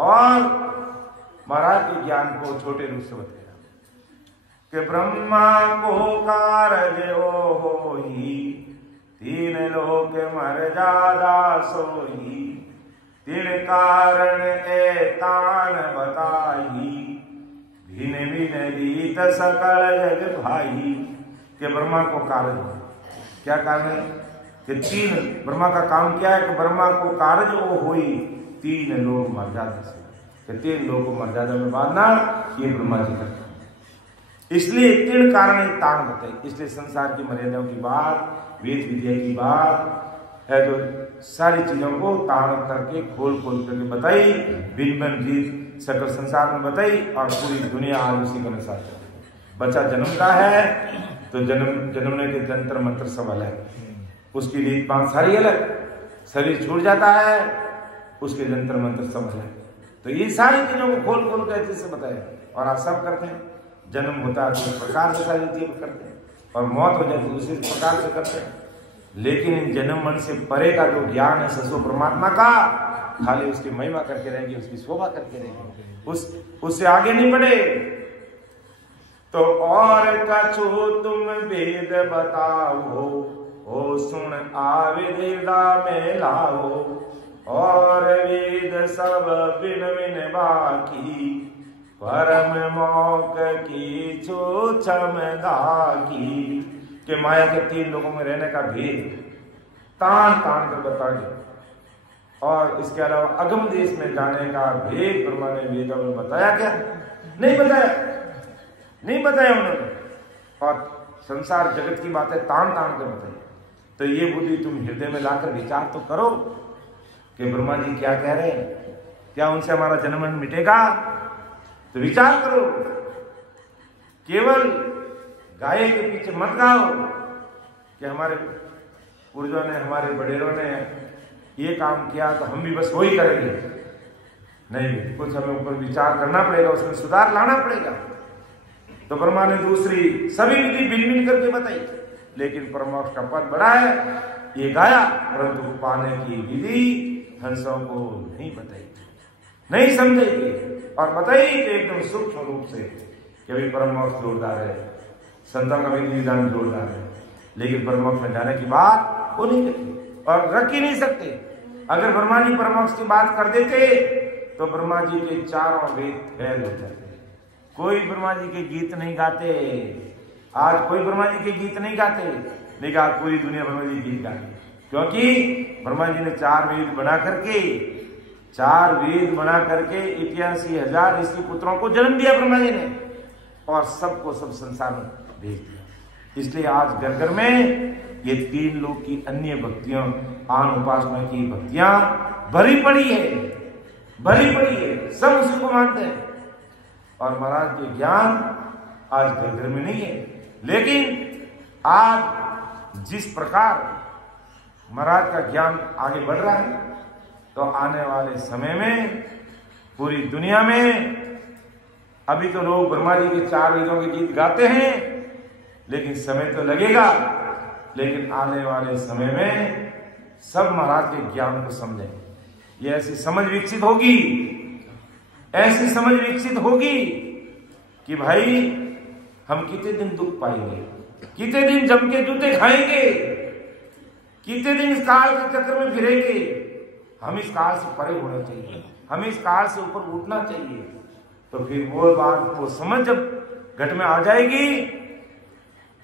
और महाराज के ज्ञान को छोटे रूप से बताया कि ब्रह्मा को कार्य होई, तीन लोक मर्यादा सोई, तीन कारण ए तान बताई, भिन भिन रीत सकल जग भाई। कि ब्रह्मा को कार्य, क्या कारण है कि तीन, ब्रह्मा का काम क्या है कि ब्रह्मा को कार्य वो हुई तीन लोग मर्यादा से, कि तीन लोग को मर्यादा में बांधना ये ब्रह्मा जी करते हैं। इसलिए तीन कारण तान बताए, इसलिए संसार की मर्यादाओं की बात, वेद विद्या की बात है जो सारी चीजों को तान करके खोल करके बताई, भिन्न भिन्न रीत सकल संसार में बताई और पूरी दुनिया आज उसी के अनुसार चलती है। बच्चा जन्मता है तो जन्मने के जंतर मंत्र सब अलग, उसकी रीत बात सारी अलग, शरीर छूट जाता है उसके जंतर मंत्र सब अलग। तो ये सारी चीजों को खोल के अच्छे से बताया और आप सब करते हैं। जन्म होता है तो इस प्रकार से सारी चीजें करते हैं और मौत हो जाती है उसी प्रकार से करते हैं। लेकिन इन जन्म मन से परे का जो ज्ञान है ससो परमात्मा का, खाली उसकी महिमा करके रहेंगे, उसकी शोभा करके रहेंगे, उससे आगे नहीं बढ़े। तो और कछु तुम वेद बताओ, ओ सुन आविदा में लाओ, और वेद सब बिन बिन बाकी, परम मौक की छम दागी। के माया के तीन लोगों में रहने का भेद तान कर बता दिया और इसके अलावा अगम देश में जाने का भेद ब्रह्मा ने वेदों में बताया क्या? नहीं बताया उन्होंने। और संसार जगत की बातें तान कर बताई। तो ये बुद्धि तुम हृदय में लाकर विचार तो करो कि ब्रह्मा जी क्या कह रहे हैं, क्या उनसे हमारा जन्म मिटेगा? तो विचार करो, केवल गाय के पीछे मत गाओ कि हमारे पूर्वजों ने, हमारे बड़ेरों ने ये काम किया तो हम भी बस वही करेंगे। नहीं, कुछ हमें ऊपर विचार करना पड़ेगा, उसमें सुधार लाना पड़ेगा। तो ब्रह्मा ने दूसरी सभी विधि भिन्न करके बताई, लेकिन परमोक्ष का पद बड़ा है ये गाया, परंतु पाने की विधि हंसों को नहीं बताई, नहीं समझेगी और बताई कि एकदम सूक्ष्म रूप से कि भाई परमोक्ष जोरदार है, संतों का विधि विधान जोरदार है, लेकिन परमोक्ष में जाने की बात वो नहीं करती और रख ही नहीं सकते। अगर ब्रह्मा जी परमोक्ष की बात कर देते तो ब्रह्मा जी के चारों वेद फेल हो जाते। कोई ब्रह्मा जी के गीत नहीं गाते, आज कोई ब्रह्मा जी के गीत नहीं गाते, लेकिन आज पूरी दुनिया ब्रह्मा जी गीत गाती, क्योंकि ब्रह्मा जी ने चार वेद बना करके 81,000 ऋषि पुत्रों को जन्म दिया ब्रह्मा जी ने और सबको सब संसार में भेज दिया। इसलिए आज घर घर में ये तीन लोग की अन्य भक्तियां, आन उपासना की भक्तियां भरी पड़ी है, सब उसी को मानते हैं। और महाराज के ज्ञान आज घर घर में नहीं है, लेकिन आज जिस प्रकार महाराज का ज्ञान आगे बढ़ रहा है तो आने वाले समय में पूरी दुनिया में, अभी तो लोग ब्रह्मा जी के चार वेदों के गीत गाते हैं, लेकिन समय तो लगेगा, लेकिन आने वाले समय में सब महाराज के ज्ञान को समझेंगे। ये ऐसी समझ विकसित होगी कि भाई हम कितने दिन दुख पाएंगे, कितने दिन जम के जूते खाएंगे, कितने दिन इस काल के चक्र में फिरेंगे। हम इस काल से परे होना चाहिए, हमें इस काल से ऊपर उठना चाहिए। तो फिर वो बात, वो समझ जब घट में आ जाएगी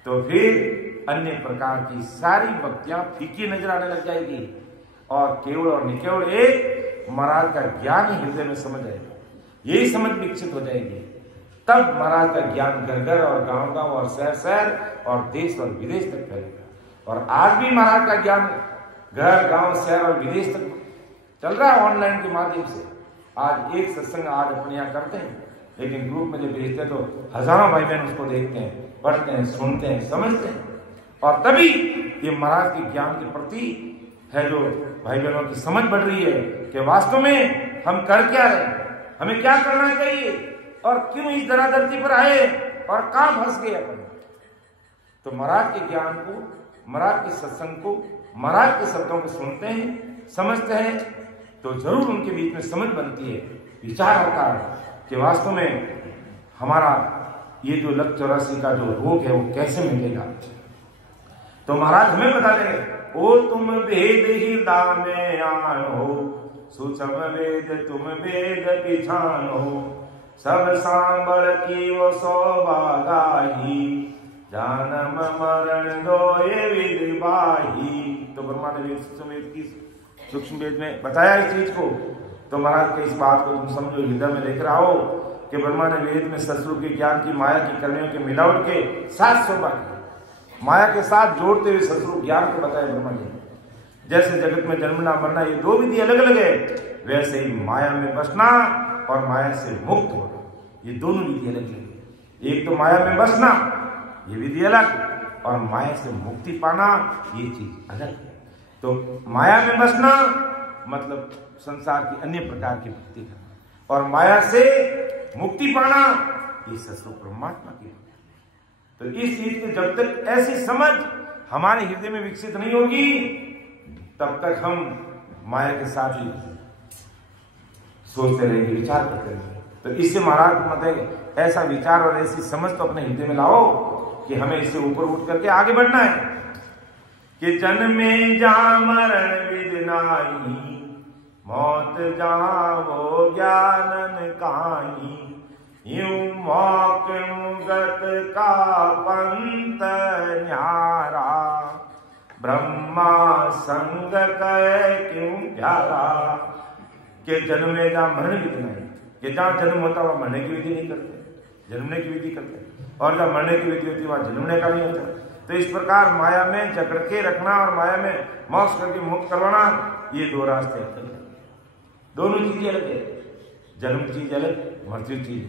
तो फिर अन्य प्रकार की सारी भक्तियां फीकी नजर आने लग जाएगी और केवल और निकेवल एक महाराज का ज्ञान ही हृदय में समझ आएगा। यही समझ विकसित हो जाएगी, तब महाराज का ज्ञान घर घर और गांव गांव और शहर शहर और देश और विदेश तक फैलेगा। और आज भी महाराज का ज्ञान घर गांव शहर और विदेश तक चल रहा है ऑनलाइन के माध्यम से। आज एक सत्संग आज अपने यहाँ करते हैं, लेकिन ग्रुप में जब भेजते हैं तो हजारों भाई बहन उसको देखते हैं, पढ़ते हैं, सुनते हैं, समझते हैं। और तभी ये महाराज के ज्ञान के प्रति है जो भाई बहनों की समझ बढ़ रही है कि वास्तव में हम कर क्या रहे, हमें क्या करना चाहिए और क्यों इस धराधरती पर आए और कहां फंस गए अपन। तो महाराज के ज्ञान को, महाराज के सत्संग को महाराज के शब्दों को सुनते हैं, समझते हैं, तो जरूर उनके बीच में समझ बनती है, विचार होता है कि वास्तव में हमारा ये जो लत 84 का जो रोग है वो कैसे मिलेगा। तो महाराज हमें बता देंगे, ओ तुम वेद हृदय में आनो, सुषम वेद तुम वेद पिछानो, सब सांबल की वो सौभागाही, जानम मरण दो ये विधि बाही। तो ब्रह्मा ने वेद की सूक्ष्म वेद में बताया इस चीज को। तो महाराज के इस बात को तुम समझो, हृदय में लेकर आओ कि ब्रह्मा ने वेद में शत्रु के ज्ञान की, माया की करणियों के मिलावट के साथ सौभाग्य, माया के साथ जोड़ते हुए शत्रु ज्ञान को बताया ब्रह्मा जी। जैसे जगत में जन्मना मरना ये दो विधि अलग अलग है, वैसे ही माया में बसना और माया से मुक्त होना, ये दोनों विधि अलग अलग है। एक तो माया में बसना, ये विधि अलग, और माया से मुक्ति पाना, ये चीज अलग है। तो माया में बसना मतलब संसार की अन्य प्रकार की भक्ति करना, और माया से मुक्ति पाना ये शत्रु परमात्मा की। तो इस चीज की जब तक ऐसी समझ हमारे हृदय में विकसित नहीं होगी, तब तक हम माया के साथ ही सोचते रहेंगे, विचार करते रहेंगे। तो इससे महाराज मतलब ऐसा विचार और ऐसी समझ तो अपने हृदय में लाओ कि हमें इससे ऊपर उठ करके आगे बढ़ना है कि जन्मे जा मरण विधि नाहि, मौत जहां वो ज्ञानन काहि, यूं मौक मुगत का पंत न्यारा, ब्रह्मा संग कह क्यों प्यारा। कि जन्मे जा मरण विधि नहीं, कि जहां जन्म होता वहां मरने की विधि नहीं करते, जन्मने की विधि करते, और जब मरने की विधि होती है वहां जन्मने का नहीं होता। तो इस प्रकार माया में जकड़ के रखना और माया में मोक्ष करके मुक्त करवाना, ये दो रास्ते अलग है, दोनों चीजें अलग है। जन्म चीज अलग, मृत्यु चीज,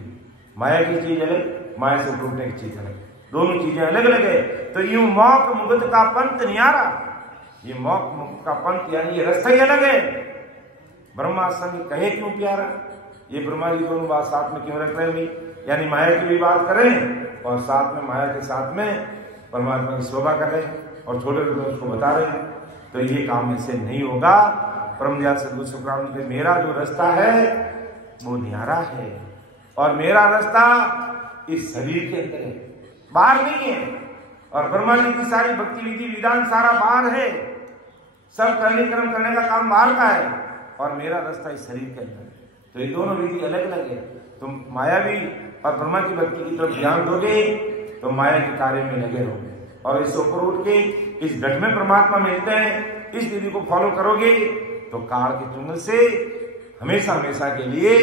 माया की चीज अलग, माया से टूटने की चीज अलग, दोनों चीजें अलग अलग है। तो यूं मौक मुगत का पंथ न्यारा, ये मौक मुक्त का पंथ यानी ये रास्ता ही अलग है। ब्रह्मा संग कहे क्यों प्यारा, ये ब्रह्मा जी दोनों बात साथ में क्यों रख रहे हैं, यानी माया की भी बात करें और साथ में माया के साथ में परमात्मा की शोभा कर रहे हैं और छोटे लोग उसको बता रहे हैं। तो ये काम ऐसे नहीं होगा। परमदयाल सद्गुरु सुखराम जी, मेरा जो रास्ता है वो न्यारा है, और मेरा रास्ता इस शरीर के अंदर है, बाहर नहीं है। और ब्रह्मा जी की सारी भक्ति विधि विधान सारा बाहर है, सब करने कर्म करने का काम बाहर का है, और मेरा रास्ता इस शरीर के अंदर है। तो ये दोनों विधि अलग अलग है। तुम मायावी और ब्रह्मा की भक्ति की तरफ ध्यान दोगे तो माया के कार्य में लगे रहोगे, और इससे ऊपर उठ के इस घट में परमात्मा मिलते हैं, इस विधि को फॉलो करोगे तो काल के चुंगल से हमेशा हमेशा के लिए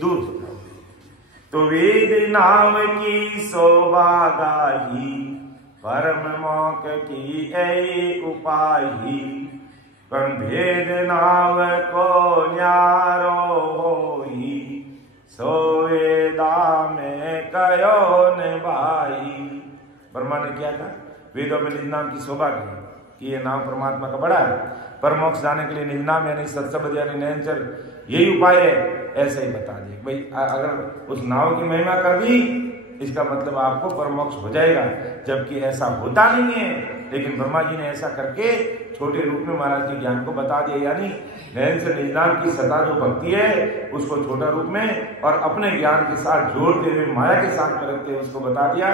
दूर हो जाओगे। तो वेद नाम की शोभा गाही, परम मौक की ऐ उपाही, कण भेद नाम को न्यारो होई, सो वेदा में कयो न भाई। ब्रह्मा ने क्या था, वेदों में निज नाम की शोभा की कि ये नाम परमात्मा का बड़ा है, पर मोक्ष जाने के लिए निज नाम यानी सत्शब्द यानी नयनचर यही उपाय है, ऐसे ही बता दिए। भाई अगर उस नाम की महिमा कर दी इसका मतलब आपको परमोक्ष हो जाएगा, जबकि ऐसा होता नहीं है। लेकिन ब्रह्मा जी ने ऐसा करके छोटे रूप में महाराज के ज्ञान को बता दिया, यानी नयन से निजनाम की सता जो भक्ति है उसको छोटा रूप में और अपने ज्ञान के साथ जोड़ते हुए माया के साथ में रखते हुए उसको बता दिया,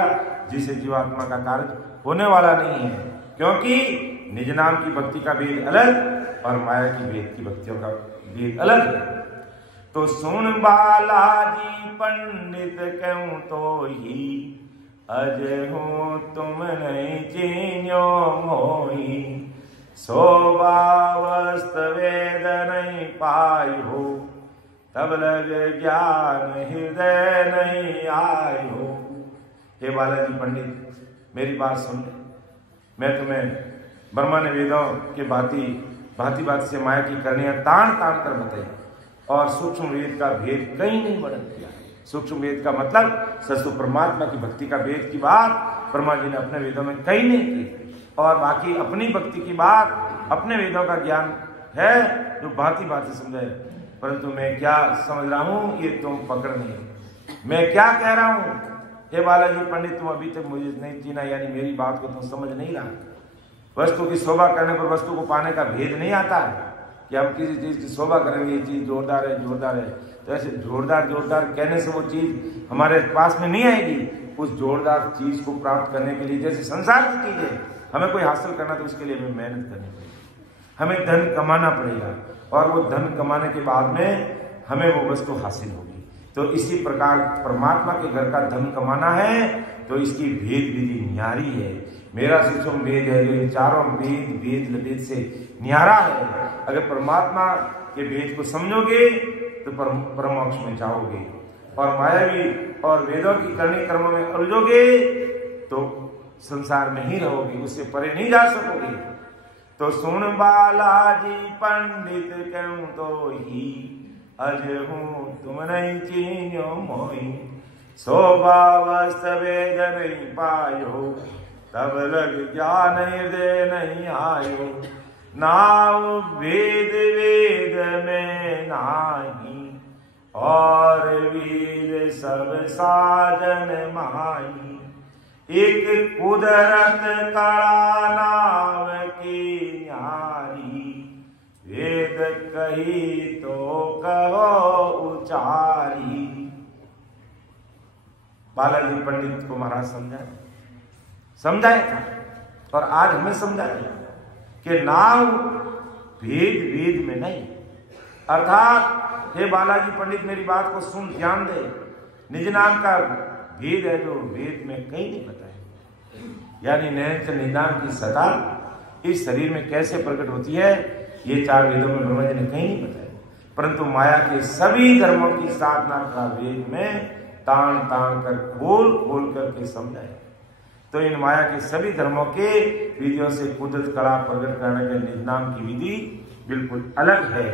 जिससे जीवात्मा का कार्य होने वाला नहीं है। क्योंकि निज नाम की भक्ति का भेद अलग और माया की भेद की भक्तियों का भेद अलग है। तो सुन बालाजी पंडित क्यों तो ही, अजय हूँ तुम नहीं चीन्यो मोही, शोभावस्त वेद नहीं पायो, तब लग ज्ञान हृदय नहीं आयो। हे बालाजी पंडित मेरी बात सुन ले, मैं तुम्हें ब्रह्मा ने वेदों के भांति से माया की करनियां तान तान कर बताई और सूक्ष्म वेद का भेद कहीं नहीं वर्णन किया। सूक्ष्म वेद का मतलब ससु परमात्मा की भक्ति का भेद की बात ब्रह्मा जी ने अपने वेदों में कहीं नहीं की, और बाकी अपनी भक्ति की बात अपने वेदों का ज्ञान है जो भांति समझाए। परंतु मैं क्या समझ रहा हूं ये तुम पकड़ नहीं, मैं क्या कह रहा हूं। हे बालाजी पंडित तुम अभी तक मुझे नहीं चीना, यानी मेरी बात को तुम समझ नहीं रहा। वस्तु की शोभा करने पर वस्तु को पाने का भेद नहीं आता है कि हम किसी चीज की शोभा करेंगे, ये चीज जोरदार है, जोरदार है। तो ऐसे जोरदार जोरदार कहने से वो चीज हमारे पास में नहीं आएगी। उस जोरदार चीज को प्राप्त करने के लिए, जैसे संसार की चीज है, हमें कोई हासिल करना तो उसके लिए हमें मेहनत करनी पड़ेगी, हमें धन कमाना पड़ेगा, और वो धन कमाने के बाद में हमें वो वस्तु हासिल होगी। तो इसी प्रकार परमात्मा के घर का धन कमाना है तो इसकी भेद विधि न्यारी है। मेरा सूक्ष्म भेद है जो इन चारों भेद भेद से न्यारा है। अगर परमात्मा के भेद को समझोगे तो परम मोक्ष में जाओगे, और मायावी और वेदों की करनी कर्मों में उलझोगे तो संसार में ही रहोगे, उससे परे नहीं जा सकोगे। तो सुन बालाजी पंडित कहूं तो ही अज हूं तुम नहीं चीन्यो मोई, स्वभावस्त वेद नहीं पायो तब लग ज्ञान हृदय नहीं आयो, नाव वेद वेद में नाही और वीर सब साजन माही, एक कुदरत कड़ा नाव की न्यारी, वेद कही तो कहो उचारी। बालाजी पंडित को महाराज समझाए था, और आज हमें समझाए कि नाव भेद वेद में नहीं, अर्थात हे बालाजी पंडित मेरी बात को सुन, ध्यान दे। निज नाम का भेद है जो वेद में कहीं नहीं बताया, यानी नैन निदान की सत्ता इस शरीर में कैसे प्रकट होती है ये चार वेदों में ब्रह्मा जी ने कहीं नहीं बताया, परंतु माया के सभी धर्मों की साधना का वेद में तान तान कर खोल खोल करके समझाया। तो इन माया के सभी धर्मों के विधियों से कुदरत कला प्रकट करने के निज नाम की विधि बिल्कुल अलग है।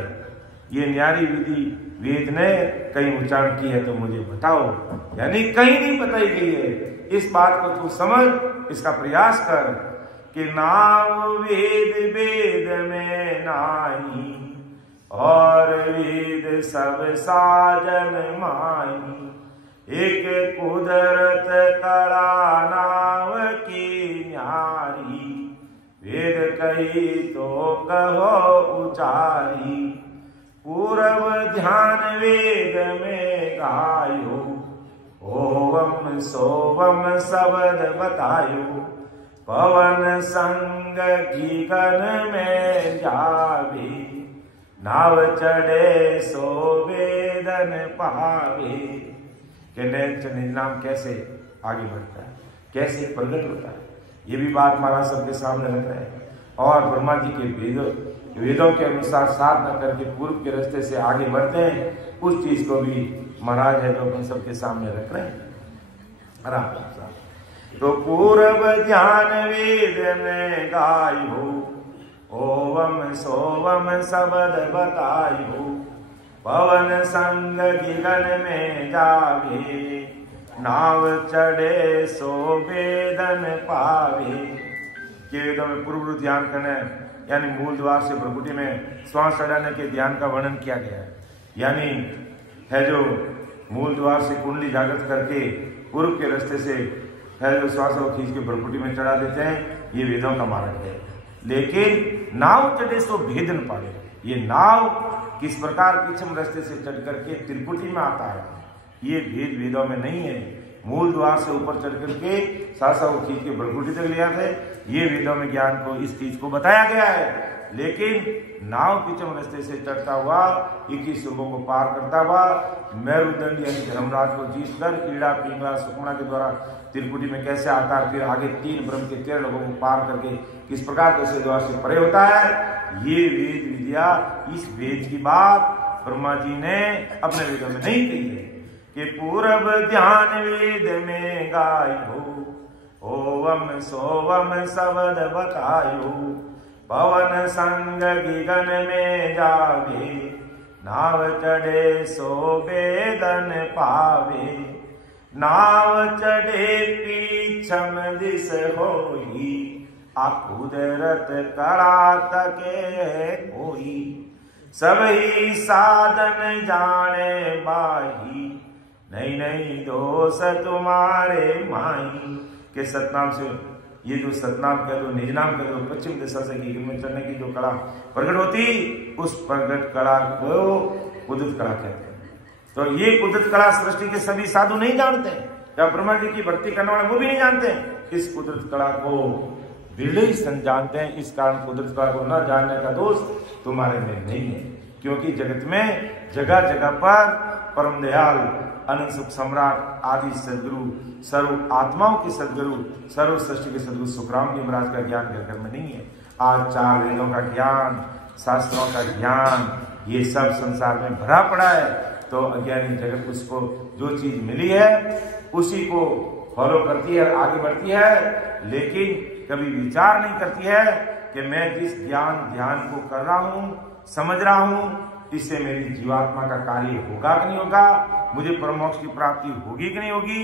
ये न्यारी विधि वेद ने कहीं उच्चारण की है तो मुझे बताओ, यानी कहीं नहीं बताई गई है। इस बात को तू समझ, इसका प्रयास कर कि नाम वेद वेद में नाही और वेद सब साजन माई, एक कुदरत कड़ा नाव की न्यारी, वेद कही तो कहो उचारी, पूर्व ध्यान वेद में गायो, ओवम सोवम शब्द बतायो, पवन संग की गन में जावे, नाव चढ़े सो वेदन पावे। कि निज नाम कैसे आगे बढ़ता है, कैसे प्रकट होता है, ये भी बात महाराज सबके सामने रख रहे हैं। और ब्रह्मा जी के वेदों के अनुसार साधना करके पूर्व के रास्ते से आगे बढ़ते हैं, उस चीज को भी महाराज है जो अपन सबके सामने रख रहे हैं। आराम तो पूर्व ध्यान वेद में गायो, ओवम सोवम शब्द बतायो, पवन संग गगन में जावे, नाव चढ़े सो वेदन पावे। के वेदों में पूर्व ध्यान करना यानी मूल द्वार से प्रकृति में श्वास चढ़ाने के ध्यान का वर्णन किया गया है, यानी है जो मूल द्वार से कुंडली जागृत करके पूर्व के रास्ते से है जो श्वास को खींच के प्रकृति में चढ़ा देते हैं, ये वेदों का मार्ग है। लेकिन नाव चढ़े सो भेदन पावे, ये नाव किस प्रकार पीछम रास्ते से चढ़ करके त्रिपुटी में आता है, ये भेद वेदों में नहीं है। मूल द्वार से ऊपर चढ़ करके सासा को खींच के भ्रकुटी तक ले आते, ये वेदों में ज्ञान को इस चीज को बताया गया है। लेकिन नाव पीछम रास्ते से चढ़ता हुआ 21 युगों को पार करता हुआ मेरुदंड यानी धर्मराज को जीत कर कीड़ा पिंगला सुकमणा के द्वारा त्रिपुटी में कैसे आता है, फिर आगे 3 ब्रह्म के 13 लोगों को पार करके किस प्रकार दूसरे द्वार से परे होता है, ये वेद विद्या इस वेद की बात ब्रह्मा जी ने अपने वेदों में नहीं कही है कि पूर्व ध्यान वेद में गायो, ओवम सोवम शब्द बतायो, पवन संग गगन में जावे, नाव चढ़े सो वेदन पावे, नाव चढ़े पीछम दिस होई, कुदरत करा तके कोई, सबही साधन जाने बाही, नहीं नहीं दोष तुम्हारे माही। के सतनाम से ये जो सतनाम कह दो, निजनाम कह दो, पश्चिम दिशा से गिर में चढ़ने की जो कला प्रकट होती, उस प्रकट कला को उदित कला कहते हैं। तो ये उदित कला सृष्टि के सभी साधु नहीं जानते हैं, या ब्रह्मा जी की भक्ति करने वाले वो भी नहीं जानते हैं। इस कुदरत कला को बिरले ही जानते हैं। इस कारण कुदरत कला को न जानने का दोष तुम्हारे में नहीं है, क्योंकि जगत में जगह जगह पर परम दयाल अनंत सुख सम्राट आदि सदगुरु, सर्व आत्माओं के सदगुरु, सर्व सृष्टि के सदगुरु सुखराम जी महाराज का ज्ञान घर घर में नहीं है। आज 4 वेदों का ज्ञान, शास्त्रों का ज्ञान, ये सब संसार में भरा पड़ा है। तो अज्ञानी जगत उसको जो चीज मिली है उसी को फॉलो करती है, आगे बढ़ती है, लेकिन कभी विचार नहीं करती है कि मैं जिस ध्यान को कर रहा हूं, समझ रहा हूं, इससे मेरी जीवात्मा का कार्य होगा कि नहीं होगा, मुझे परमोक्ष की प्राप्ति होगी कि नहीं होगी,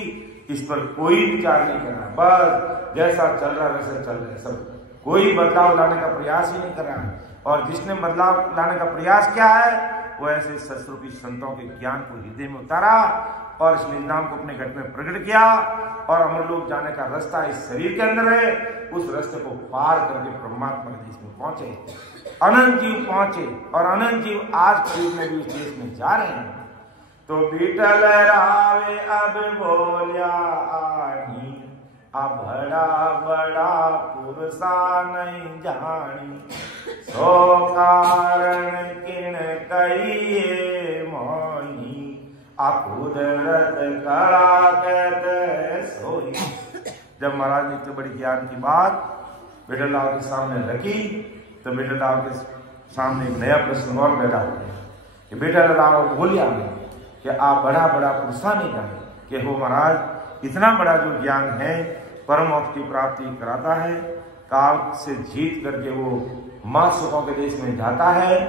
इस पर कोई विचार नहीं करना। बस जैसा चल रहा वैसा चल रहा है, सब कोई बदलाव लाने का प्रयास ही नहीं कर रहा है। और जिसने बदलाव लाने का प्रयास किया है वो ऐसे सत्स्वरूपी संतों के ज्ञान को हृदय में उतारा और इस निजनाम को अपने घट में प्रकट किया, और अमरलोक जाने का रास्ता इस शरीर के अंदर है, उस रास्ते को पार करके परमात्मा के देश में पहुंचे, अनंत जीव पहुंचे, और अनंत जीव आज करीब में भी उस देश में जा रहे हैं। तो बीटल रावे अब बोलिया आनी, अब बड़ा बड़ा पुरुषा नहीं जानी, सो कारण किन कहिए मोही, कुदरत कला कहते सोई। जब महाराज ने इतनी बड़ी ज्ञान की बात बेटलाल के सामने रखी, तो बेटलाल के सामने एक नया प्रश्न और पैदा हो गया कि बेटलाल बोलिया कि आप बड़ा बड़ा पुरुषा नहीं जाने, कि हो महाराज इतना बड़ा जो ज्ञान है परम मोक्ष की प्राप्ति कराता है, काल से जीत करके वो मां सुखों के देश में जाता है,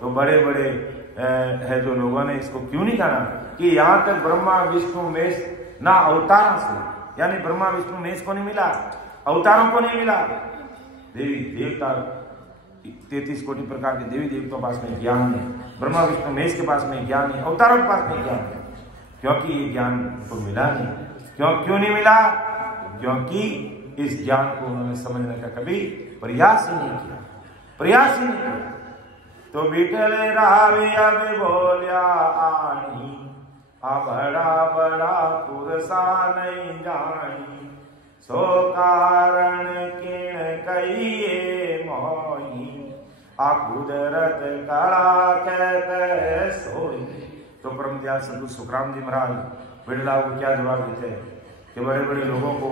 तो बड़े बड़े है जो लोगों ने इसको क्यों नहीं जाना कि यहाँ तक ब्रह्मा विष्णु महेश ना अवतारों से, यानी ब्रह्मा विष्णु महेश को नहीं मिला, अवतारों को नहीं मिला, देवी देवता 33 कोटि प्रकार के देवी देवताओं के पास में ज्ञान नहीं, ब्रह्मा विष्णु महेश के पास में ज्ञान नहीं, अवतारों के पास में ज्ञान नहीं, क्योंकि ये ज्ञान तो मिला नहीं। क्यों नहीं मिला? क्योंकि इस ज्ञान को उन्होंने समझने का कभी प्रयास ही नहीं किया, प्रयास ही नहीं किया। तो बीटल रावे अब बोलिया आनी, बड़ा बड़ा पुरुषा नहीं जानी, सो कारण किण कहिए मोही, कुदरत कला कहते सोई। तो परम दयाल सदगुरु सुखराम जी महाराज बिरला को क्या जवाब देते हैं कि बड़े बड़े लोगों को,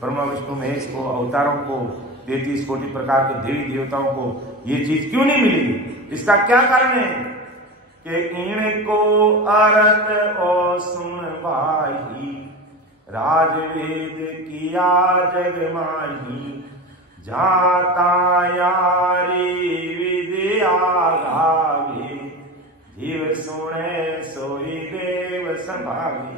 ब्रह्मा विष्णु महेश को, अवतारों को, 33 कोटि प्रकार के देवी देवताओं को ये चीज क्यों नहीं मिली? इसका क्या कारण है कि इनको अर्थ ओ सुन भाई, राजवेद किया जग माही, जाता यारी विद्या गावे, जीव सुने सोई देव संभावी।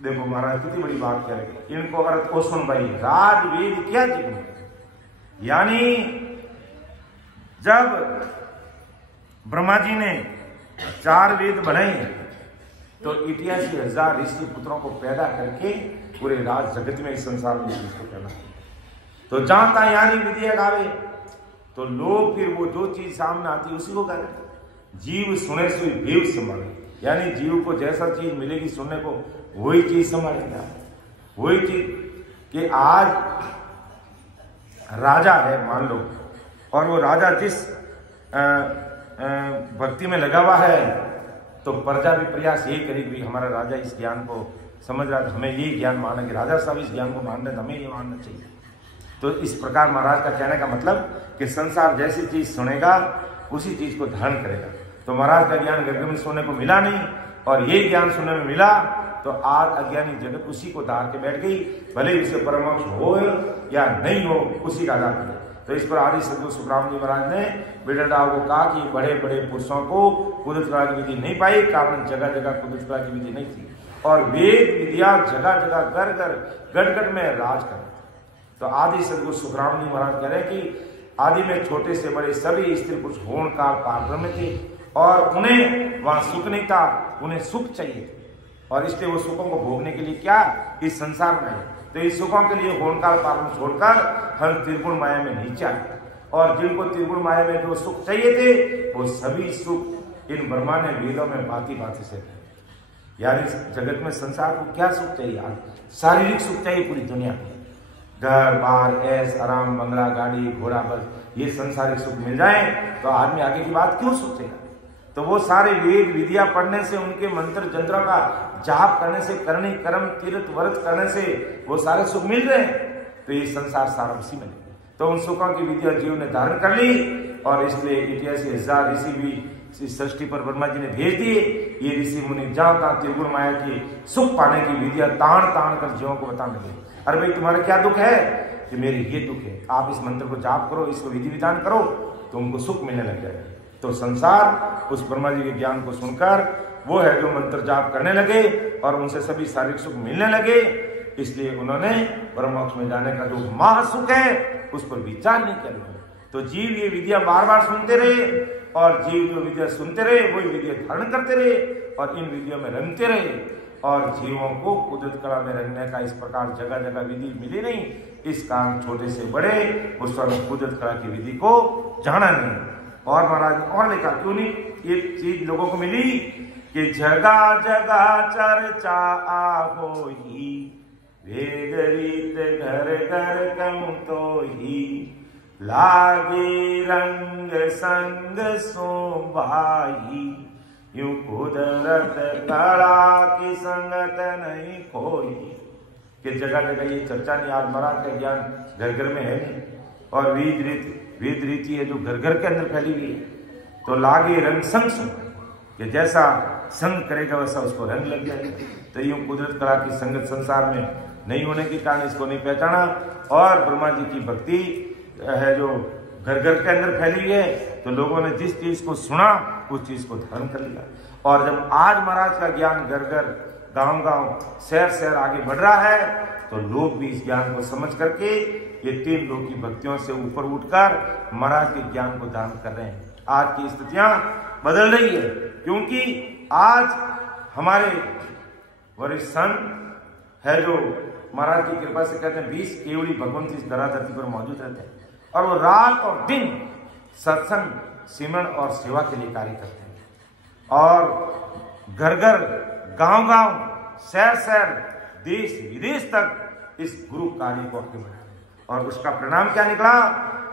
देखो महाराज कितनी बड़ी बात कह रहे, इनको अर्थ ओ सुन भाई, राजवेद किया जग माही, यानी जब ब्रह्मा जी ने 4 वेद बनाए तो 88,000 ऋषि पुत्रों को पैदा करके पूरे राज जगत में, इस संसार में इसको कहना। तो जहां तहां यानी विद्या गावे, तो लोग फिर वो जो चीज सामने आती है उसी को कहते। जीव सुने सुई देव संभाले, यानी जीव को जैसा चीज मिलेगी सुनने को वही चीज संभालेगा। वही चीज कि आज राजा है मान लो, और वो राजा जिस भक्ति में लगा हुआ है, तो प्रजा भी प्रयास यही करेगी हमारा राजा इस ज्ञान को समझ रहा है, हमें ये ज्ञान माना कि राजा साहब इस ज्ञान को मान रहे, हमें ये मानना चाहिए। तो इस प्रकार महाराज का कहने का मतलब कि संसार जैसी चीज सुनेगा उसी चीज को धारण करेगा। तो महाराज का ज्ञान घर में सुनने को मिला नहीं, और ये ज्ञान सुनने में मिला, तो आज अज्ञानी जगत उसी को धार के बैठ गई, भले ही उसे परमोक्ष हो या नहीं हो, उसी का आधार करे। तो इस पर आदि सदगुरु सुखराम जी महाराज ने बेटलराव को कहा कि बड़े बड़े पुरुषों को कुदरत कला की विधि नहीं पाई, कारण जगह जगह कुदरत कला की विधि नहीं थी, और वेद विद्या जगह जगह घर घर गढ़ गढ़ में राज कर। तो आदि सदगुरु सुखराम जी महाराज कह रहे कि आदि में छोटे से बड़े सभी स्त्री पुरुष होण काल पारब्रह्म थे, और उन्हें वहां सुख नहीं था, उन्हें सुख चाहिए, और इसलिए वो सुखों को भोगने के लिए क्या इस संसार में है। तो इस सुखों के लिए होनकाल पालन छोड़कर हम त्रिगुण माया में नीचे आए और जिनको त्रिगुण माया में जो सुख चाहिए थे वो सभी सुख इन ब्रह्मा ने वेदों में भांति भांति से यार इस जगत में संसार को क्या सुख चाहिए यार? शारीरिक सुख चाहिए पूरी दुनिया में, घर बार ऐश आराम बंगला गाड़ी घोड़ा बस, ये संसारिक सुख मिल जाए तो आदमी आगे की बात क्यों सोचेगा? तो वो सारे वेद विद्या पढ़ने से, उनके मंत्र जंत्रों का जाप करने से, करनी कर्म तीर्थ व्रत करने से वो सारे सुख मिल रहे हैं, तो ये संसार सारा उसी में लगे। तो उन सुखों की विद्या जीव ने धारण कर ली और इसलिए 81,000 ऋषि भी इस सृष्टि पर ब्रह्मा जी ने भेज दिए। ये ऋषि मुनि जहां तहां त्रिगुण माया की सुख पाने की विद्या ताण ताण कर जीवों को बताने लगे। अरे भाई तुम्हारा क्या दुख है? कि मेरे ये दुख है, आप इस मंत्र को जाप करो, इसको विधि विधान करो, तुमको सुख मिलने लग जाएगा। तो संसार उस ब्रह्मा जी के ज्ञान को सुनकर वो है जो मंत्र जाप करने लगे और उनसे सभी शारीरिक सुख मिलने लगे। इसलिए उन्होंने परमोक्ष में जाने का जो महासुख है उस पर विचार नहीं किया। तो जीव ये विद्या बार बार सुनते रहे और जीव जो विद्या सुनते रहे वही विद्या धारण करते रहे और इन विद्या में रंगते रहे और जीवों को कुदरत कला में रंगने का इस प्रकार जगह जगह विधि मिली नहीं। इस कारण छोटे से बड़े उस कुदरत कला की विधि को जाना नहीं। और महाराज और लिखा क्यों नहीं? ये चीज लोगों को मिली कि जगह जगह चर्चा होई, वेद रीत घर घर कहूं तो ही, लागे रंग संग सो भाई, यूं कुदरत कला की संगत नहीं कोई। कि जगह जगह ये चर्चा नहीं, आज महाराज का ज्ञान घर घर में है नहीं और वेद रीति है जो घर घर के अंदर फैली हुई है। तो लागे रंग संग सो, कि जैसा संग करेगा वैसा उसको रंग लग जाएगा। तो यूं कुदरत कला की संगत संसार में नहीं होने के कारण इसको नहीं पहचाना और ब्रह्मा जी की भक्ति है जो घर घर के अंदर फैली हुई है। तो लोगों ने जिस चीज को सुना उस चीज को धारण कर लिया। और जब आज महाराज का ज्ञान घर घर गांव गांव शहर शहर आगे बढ़ रहा है तो लोग भी इस ज्ञान को समझ करके ये 3 लोग की भक्तियों से ऊपर उठकर महाराज के ज्ञान को धारण कर रहे हैं। आज की स्थितियां बदल रही है क्योंकि आज हमारे वरिष्ठ संत है जो महाराज की कृपा से कहते हैं 20 केवड़ी भगवंत इस धरा धरती पर मौजूद रहते हैं और वो रात और दिन सत्संग सिमरन और सेवा के लिए कार्य करते हैं और घर घर गांव गांव शहर शहर देश विदेश तक इस गुरु कार्य को आगे बढ़ाया। और उसका परिणाम क्या निकला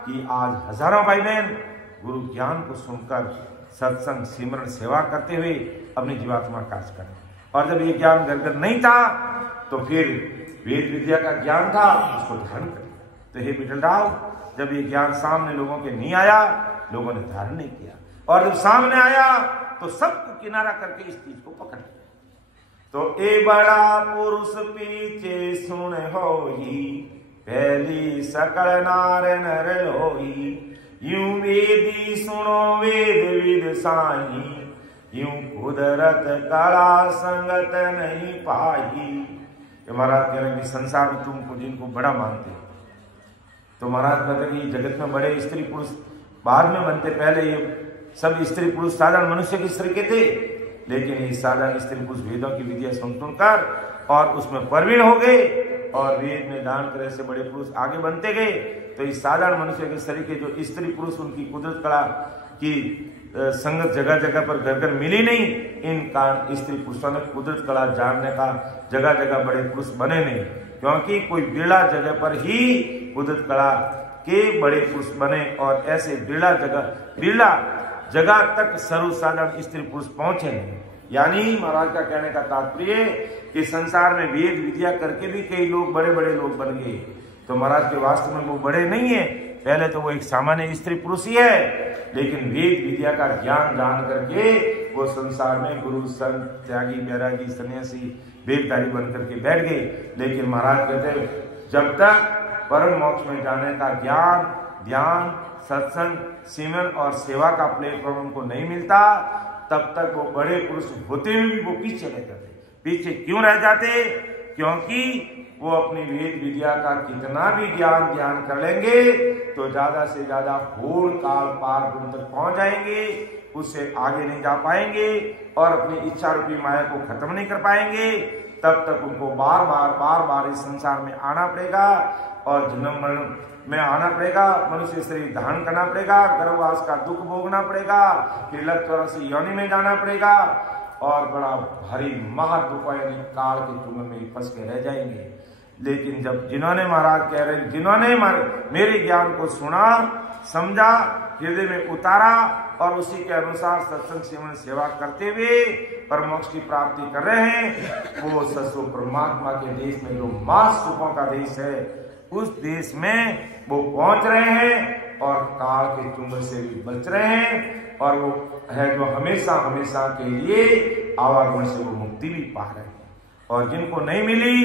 कि आज हजारों भाई बहन गुरु ज्ञान को सुनकर सत्संग सिमरन सेवा करते हुए अपनी जीवात्मा का कार्य करें। और जब ये ज्ञान घर घर नहीं था तो फिर वेद विद्या का ज्ञान था, उसको धारण कर। तो हे मिटल राव, जब ये ज्ञान सामने लोगों के नहीं आया, लोगों ने धारण नहीं किया और जब सामने आया तो सबको किनारा करके इस चीज को पकड़ लिया। तो ए बड़ा पुरुष पीछे सुन होई, पहली सकल नार नर होई, यूं वेदी सुनो वेद विद साई, यूं कुदरत कला संगत नहीं पाई। महाराज कह रहे कि संसार में तुमको जिनको बड़ा मानते हो, तो महाराज कहते कि जगत में बड़े स्त्री पुरुष बाद में बनते, पहले ये सब स्त्री पुरुष साधारण मनुष्य की स्त्री के थे, लेकिन ये साधारण स्त्री पुरुष वेदों की विद्या सुनकर और उसमें प्रवीण हो गए और वेद में दान करे से बड़े पुरुष आगे बनते गए। तो इस साधारण मनुष्य के शरीर के जो स्त्री पुरुष उनकी कुदरत कला की संगत जगह जगह पर घर घर मिली नहीं, इन कारण स्त्री पुरुषों ने कुदरत कला जानने का जगह जगह बड़े पुरुष बने नहीं, क्योंकि कोई बिरला जगह पर ही कुदरत कला के बड़े पुरुष बने और ऐसे बिरला जगह तक सर्वसाधारण स्त्री पुरुष पहुंचे नहीं। यानी महाराज का कहने का तात्पर्य कि संसार में वेद विद्या करके भी कई लोग बड़े बड़े लोग बन गए, तो महाराज के वास्तव में वो बड़े नहीं है, पहले तो वो एक सामान्य स्त्री पुरुष ही है, लेकिन वेद विद्या का ज्ञान जान करके वो संसार में गुरु संत त्यागी बैरागी सन्यासी वेदधारी बन करके बैठ गए। लेकिन महाराज कहते जब तक परम मोक्ष में जाने का ज्ञान ध्यान सत्संग सिमरन और सेवा का प्लेटफॉर्म उनको नहीं मिलता, तब तक वो बड़े पुरुष होते हुए भी वो पीछे रह जाते। पीछे क्यों रह जाते? क्योंकि वो अपनी वेद विद्या का कितना भी ज्ञान कर लेंगे तो ज्यादा से ज्यादा होड़ काल पार ब्रह्म तक पहुंच जाएंगे, उससे आगे नहीं जा पाएंगे और अपनी इच्छा रूपी माया को खत्म नहीं कर पाएंगे। तब तक उनको बार बार इस संसार में आना पड़ेगा और जन्म मरण में आना पड़ेगा, मनुष्य शरीर धारण करना पड़ेगा, गर्भवास का दुख भोगना पड़ेगा, फिर लग 84 योनि में जाना पड़ेगा और बड़ा भारी महादुख यानी काल के चुंगल में फंस के रह जाएंगे। लेकिन जब जिन्होंने महाराज कह रहे, जिन्होंने मेरे ज्ञान को सुना, समझा, हृदय में उतारा और उसी के अनुसार सत्संग सेवन सेवा करते हुए परमोक्ष की प्राप्ति कर रहे हैं, वो ससुर परमात्मा के देश में जो महासुखों का देश है, उस देश में वो पहुंच रहे हैं और काल के चुंगल से भी बच रहे हैं और वो है जो हमेशा हमेशा के लिए आवागमन से वो मुक्ति भी पा रहे हैं। और जिनको नहीं मिली,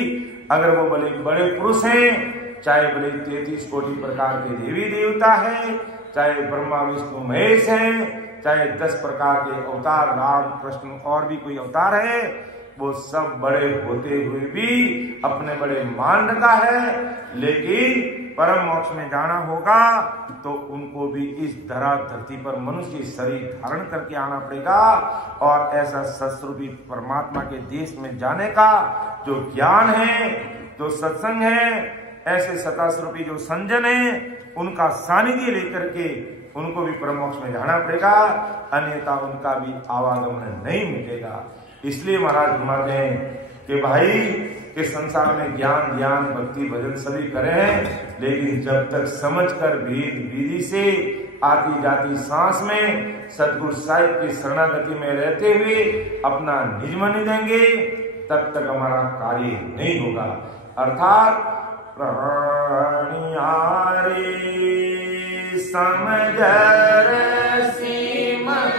अगर वो बड़े पुरुष हैं, चाहे भले 33 कोटि प्रकार के देवी देवता है, चाहे ब्रह्मा विष्णु महेश हैं, चाहे 10 प्रकार के अवतार राम कृष्ण और भी कोई अवतार है, वो सब बड़े होते हुए भी अपने बड़े मान रखा है, लेकिन परम मोक्ष में जाना होगा तो उनको भी इस धरा धरती पर मनुष्य शरीर धारण करके आना पड़ेगा और ऐसा सत्स्वरूपी परमात्मा के देश में जाने का जो ज्ञान है, जो सत्संग है, ऐसे सतास्वरूपी जो संजन है, उनका सानिध्य लेकर के उनको भी परम मोक्ष में जाना पड़ेगा, अन्यथा उनका भी आवागमन नहीं मिलेगा। इसलिए महाराज फरमाते हैं कि भाई के संसार में ज्ञान ध्यान भक्ति भजन सभी करे हैं, लेकिन जब तक समझकर भेद विधि से आती जाती सांस में सतगुरु साहिब की शरणागति में रहते हुए अपना निज मन देंगे, तब तक हमारा कार्य नहीं होगा। अर्थात प्राणियारे समझर सीमन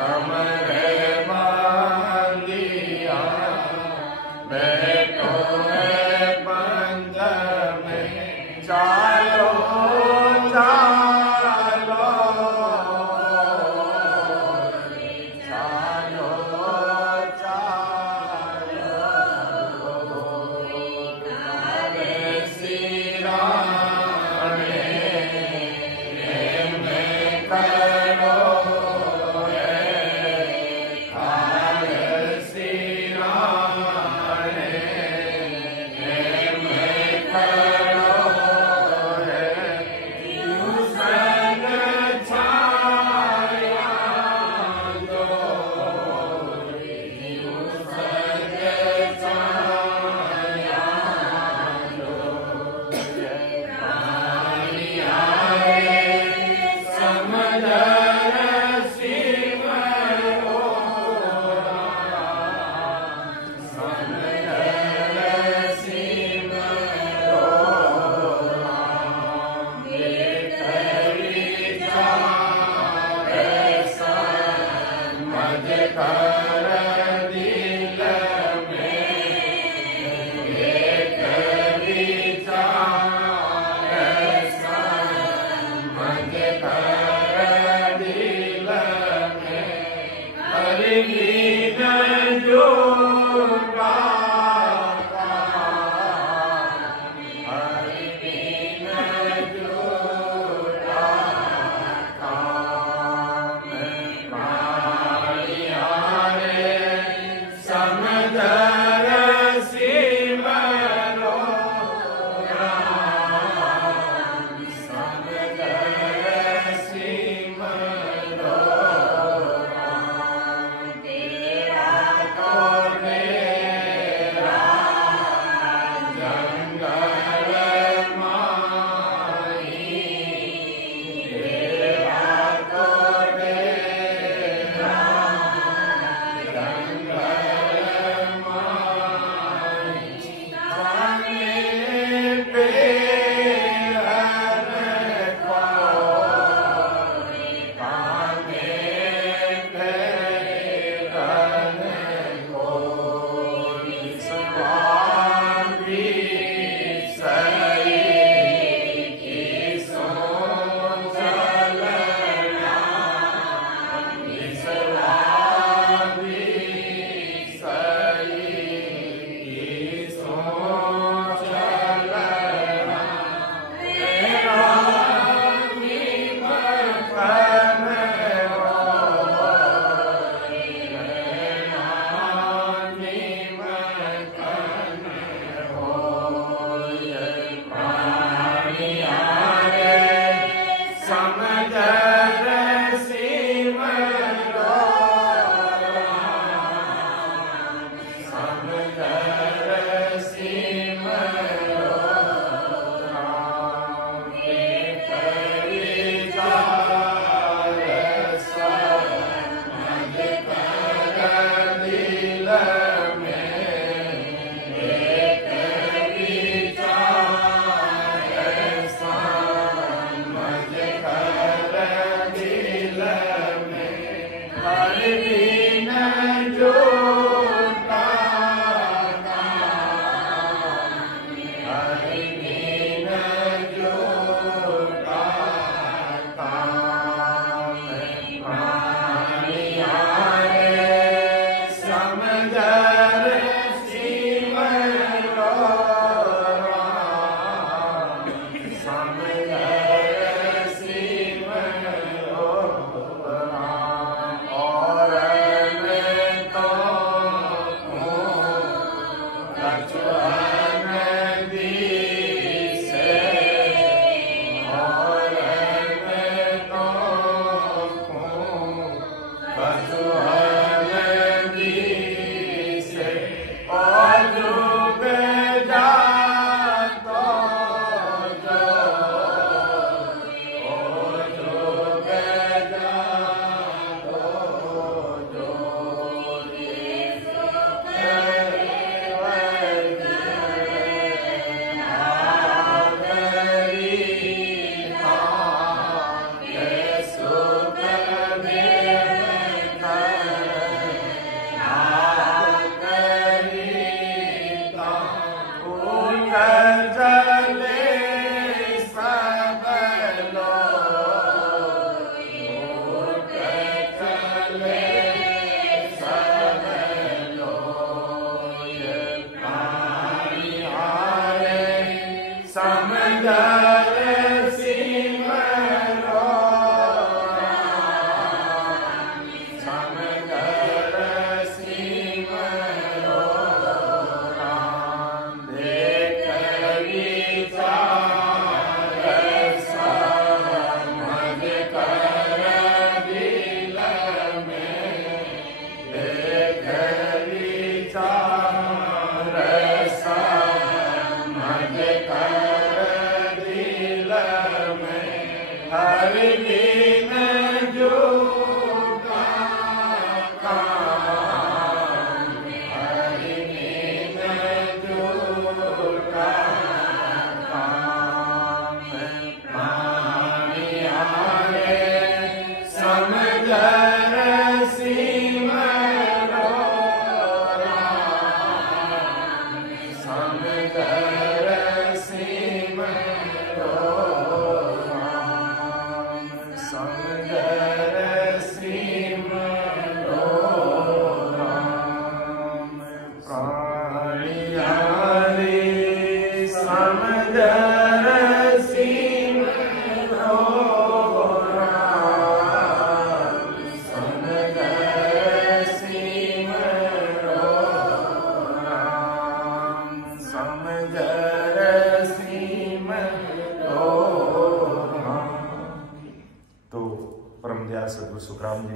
कमरे बांधिया बैठो है पंज में चालो चालो चालो चालो काले सिराने में करो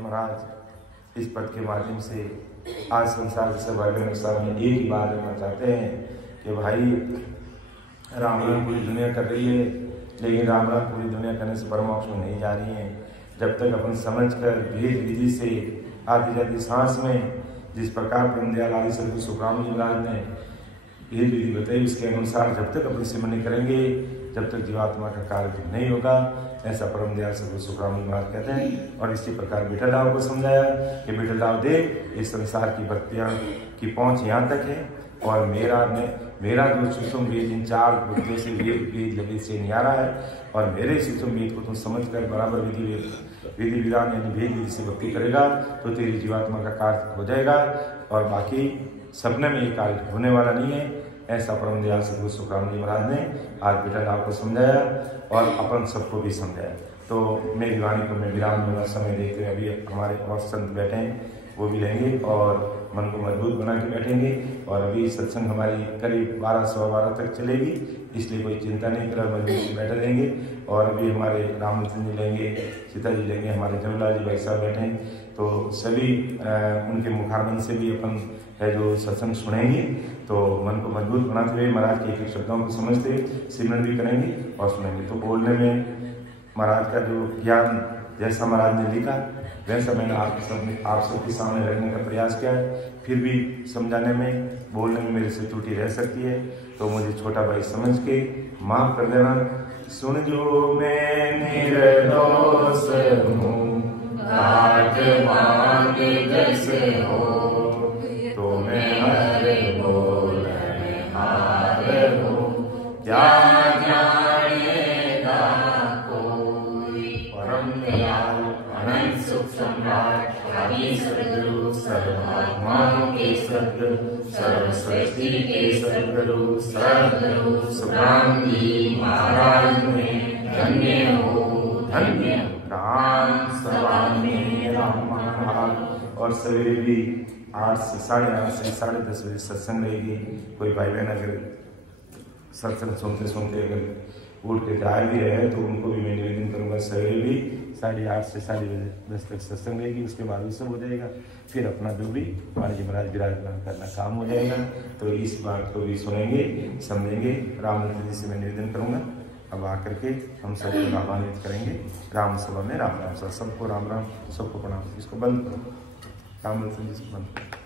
महाराज इस पद के माध्यम से आज संसार के सब भाइयों के सामने एक ही बात रखना चाहते हैं कि भाई राम राम पूरी दुनिया कर रही है, लेकिन राम राम पूरी दुनिया करने से परमोक्ष में नहीं जा रही है। जब तक अपन समझकर भेद विधि से आती जाती सांस में जिस प्रकार परमदयाल आदि सदगुरु सुखराम जी महाराज ने भेद विधि बताई, उसके अनुसार जब तक अपन सिमरन करेंगे, जब तक जीवात्मा का कार्य नहीं होगा, ऐसा परमदयाल सदगुरु सुखराम जी महाराज कहते हैं। और इसी प्रकार विठल राव को समझाया कि विठल राव देव, इस संसार की भक्तियाँ की पहुँच यहाँ तक है, और मेरा जो सूक्ष्म वेद इन 4 बुद्धों से वेद लगे से न्यारा है, और मेरे सूक्ष्म वेद को तुम समझकर बराबर विधि विधान यानी भेद विधि से भक्ति करेगा तो तेरी जीवात्मा का कार्य हो जाएगा, और बाकी सपने में ये कार्य होने वाला नहीं है। ऐसा परमदयाल सदगुरु सुखराम जी महाराज ने आज विठल राव को समझाया और अपन सबको भी समझाया। तो मेरी वाणी को मैं विराम दूंगा। समय देखते हुए अभी हमारे और संत बैठे हैं, वो भी लेंगे और मन को मजबूत बना के बैठेंगे। और अभी सत्संग हमारी करीब 12 सवा 12 तक चलेगी, इसलिए कोई चिंता नहीं करा, मजबूत बैठे रहेंगे। और अभी हमारे रामचंद्र जी लेंगे, सीता जी लेंगे, हमारे जमलाल जी भाई साहब बैठे हैं, तो सभी उनके मुखारबंद से भी अपन है जो सत्संग सुनेंगे। तो मन को मजबूत बनाते हुए महाराज के एक शब्दों को समझते हुए सिमरन भी करेंगे और सुनेंगे। तो बोलने में महाराज का जो ज्ञान जैसा महाराज ने लिखा वैसा मैंने आप सबके सामने रखने का प्रयास किया है। फिर भी समझाने में बोलने में मेरे से त्रुटि रह सकती है, तो मुझे छोटा भाई समझ के माफ कर देना। सुन जो मैं निर्दोष हूँ, घाट मांग जैसे हो, तो मैं हर बोलनहार हूँ, क्या जानेगा कोई। परमदयाल अनंत सुख सम्राट आदि सद्गुरु सर्वात्माओं के सद्गुरु सर्व सृष्टि के सद्गुरु सद्गुरु सुखराम जी महाराज में धन्य हो धन्य। राम सभा में राम महाराज। और सवेरे भी 8 से 8:30 से 10:30 बजे सत्संग रहेगी। कोई भाई बहन अगर सत्संग सुनते सुनते अगर उठ के जाए भी रहे तो उनको भी मैं निवेदन करूँगा, सवेरे भी 8:30 से 10:30 तक सत्संग रहेगी। उसके बाद सब हो जाएगा, फिर अपना जो भी हमारे जी महाराज विराजमान करना काम हो जाएगा। तो इस बात को भी सुनेंगे समझेंगे। रामचंद्र जी से मैं निवेदन करूँगा, अब आकर के हम सबको लाभान्वित करेंगे। राम सभा में राम राम सभा, सबको राम राम, सबको प्रणाम। इसको बंद करो, रामचंद्र जी को बंद करो।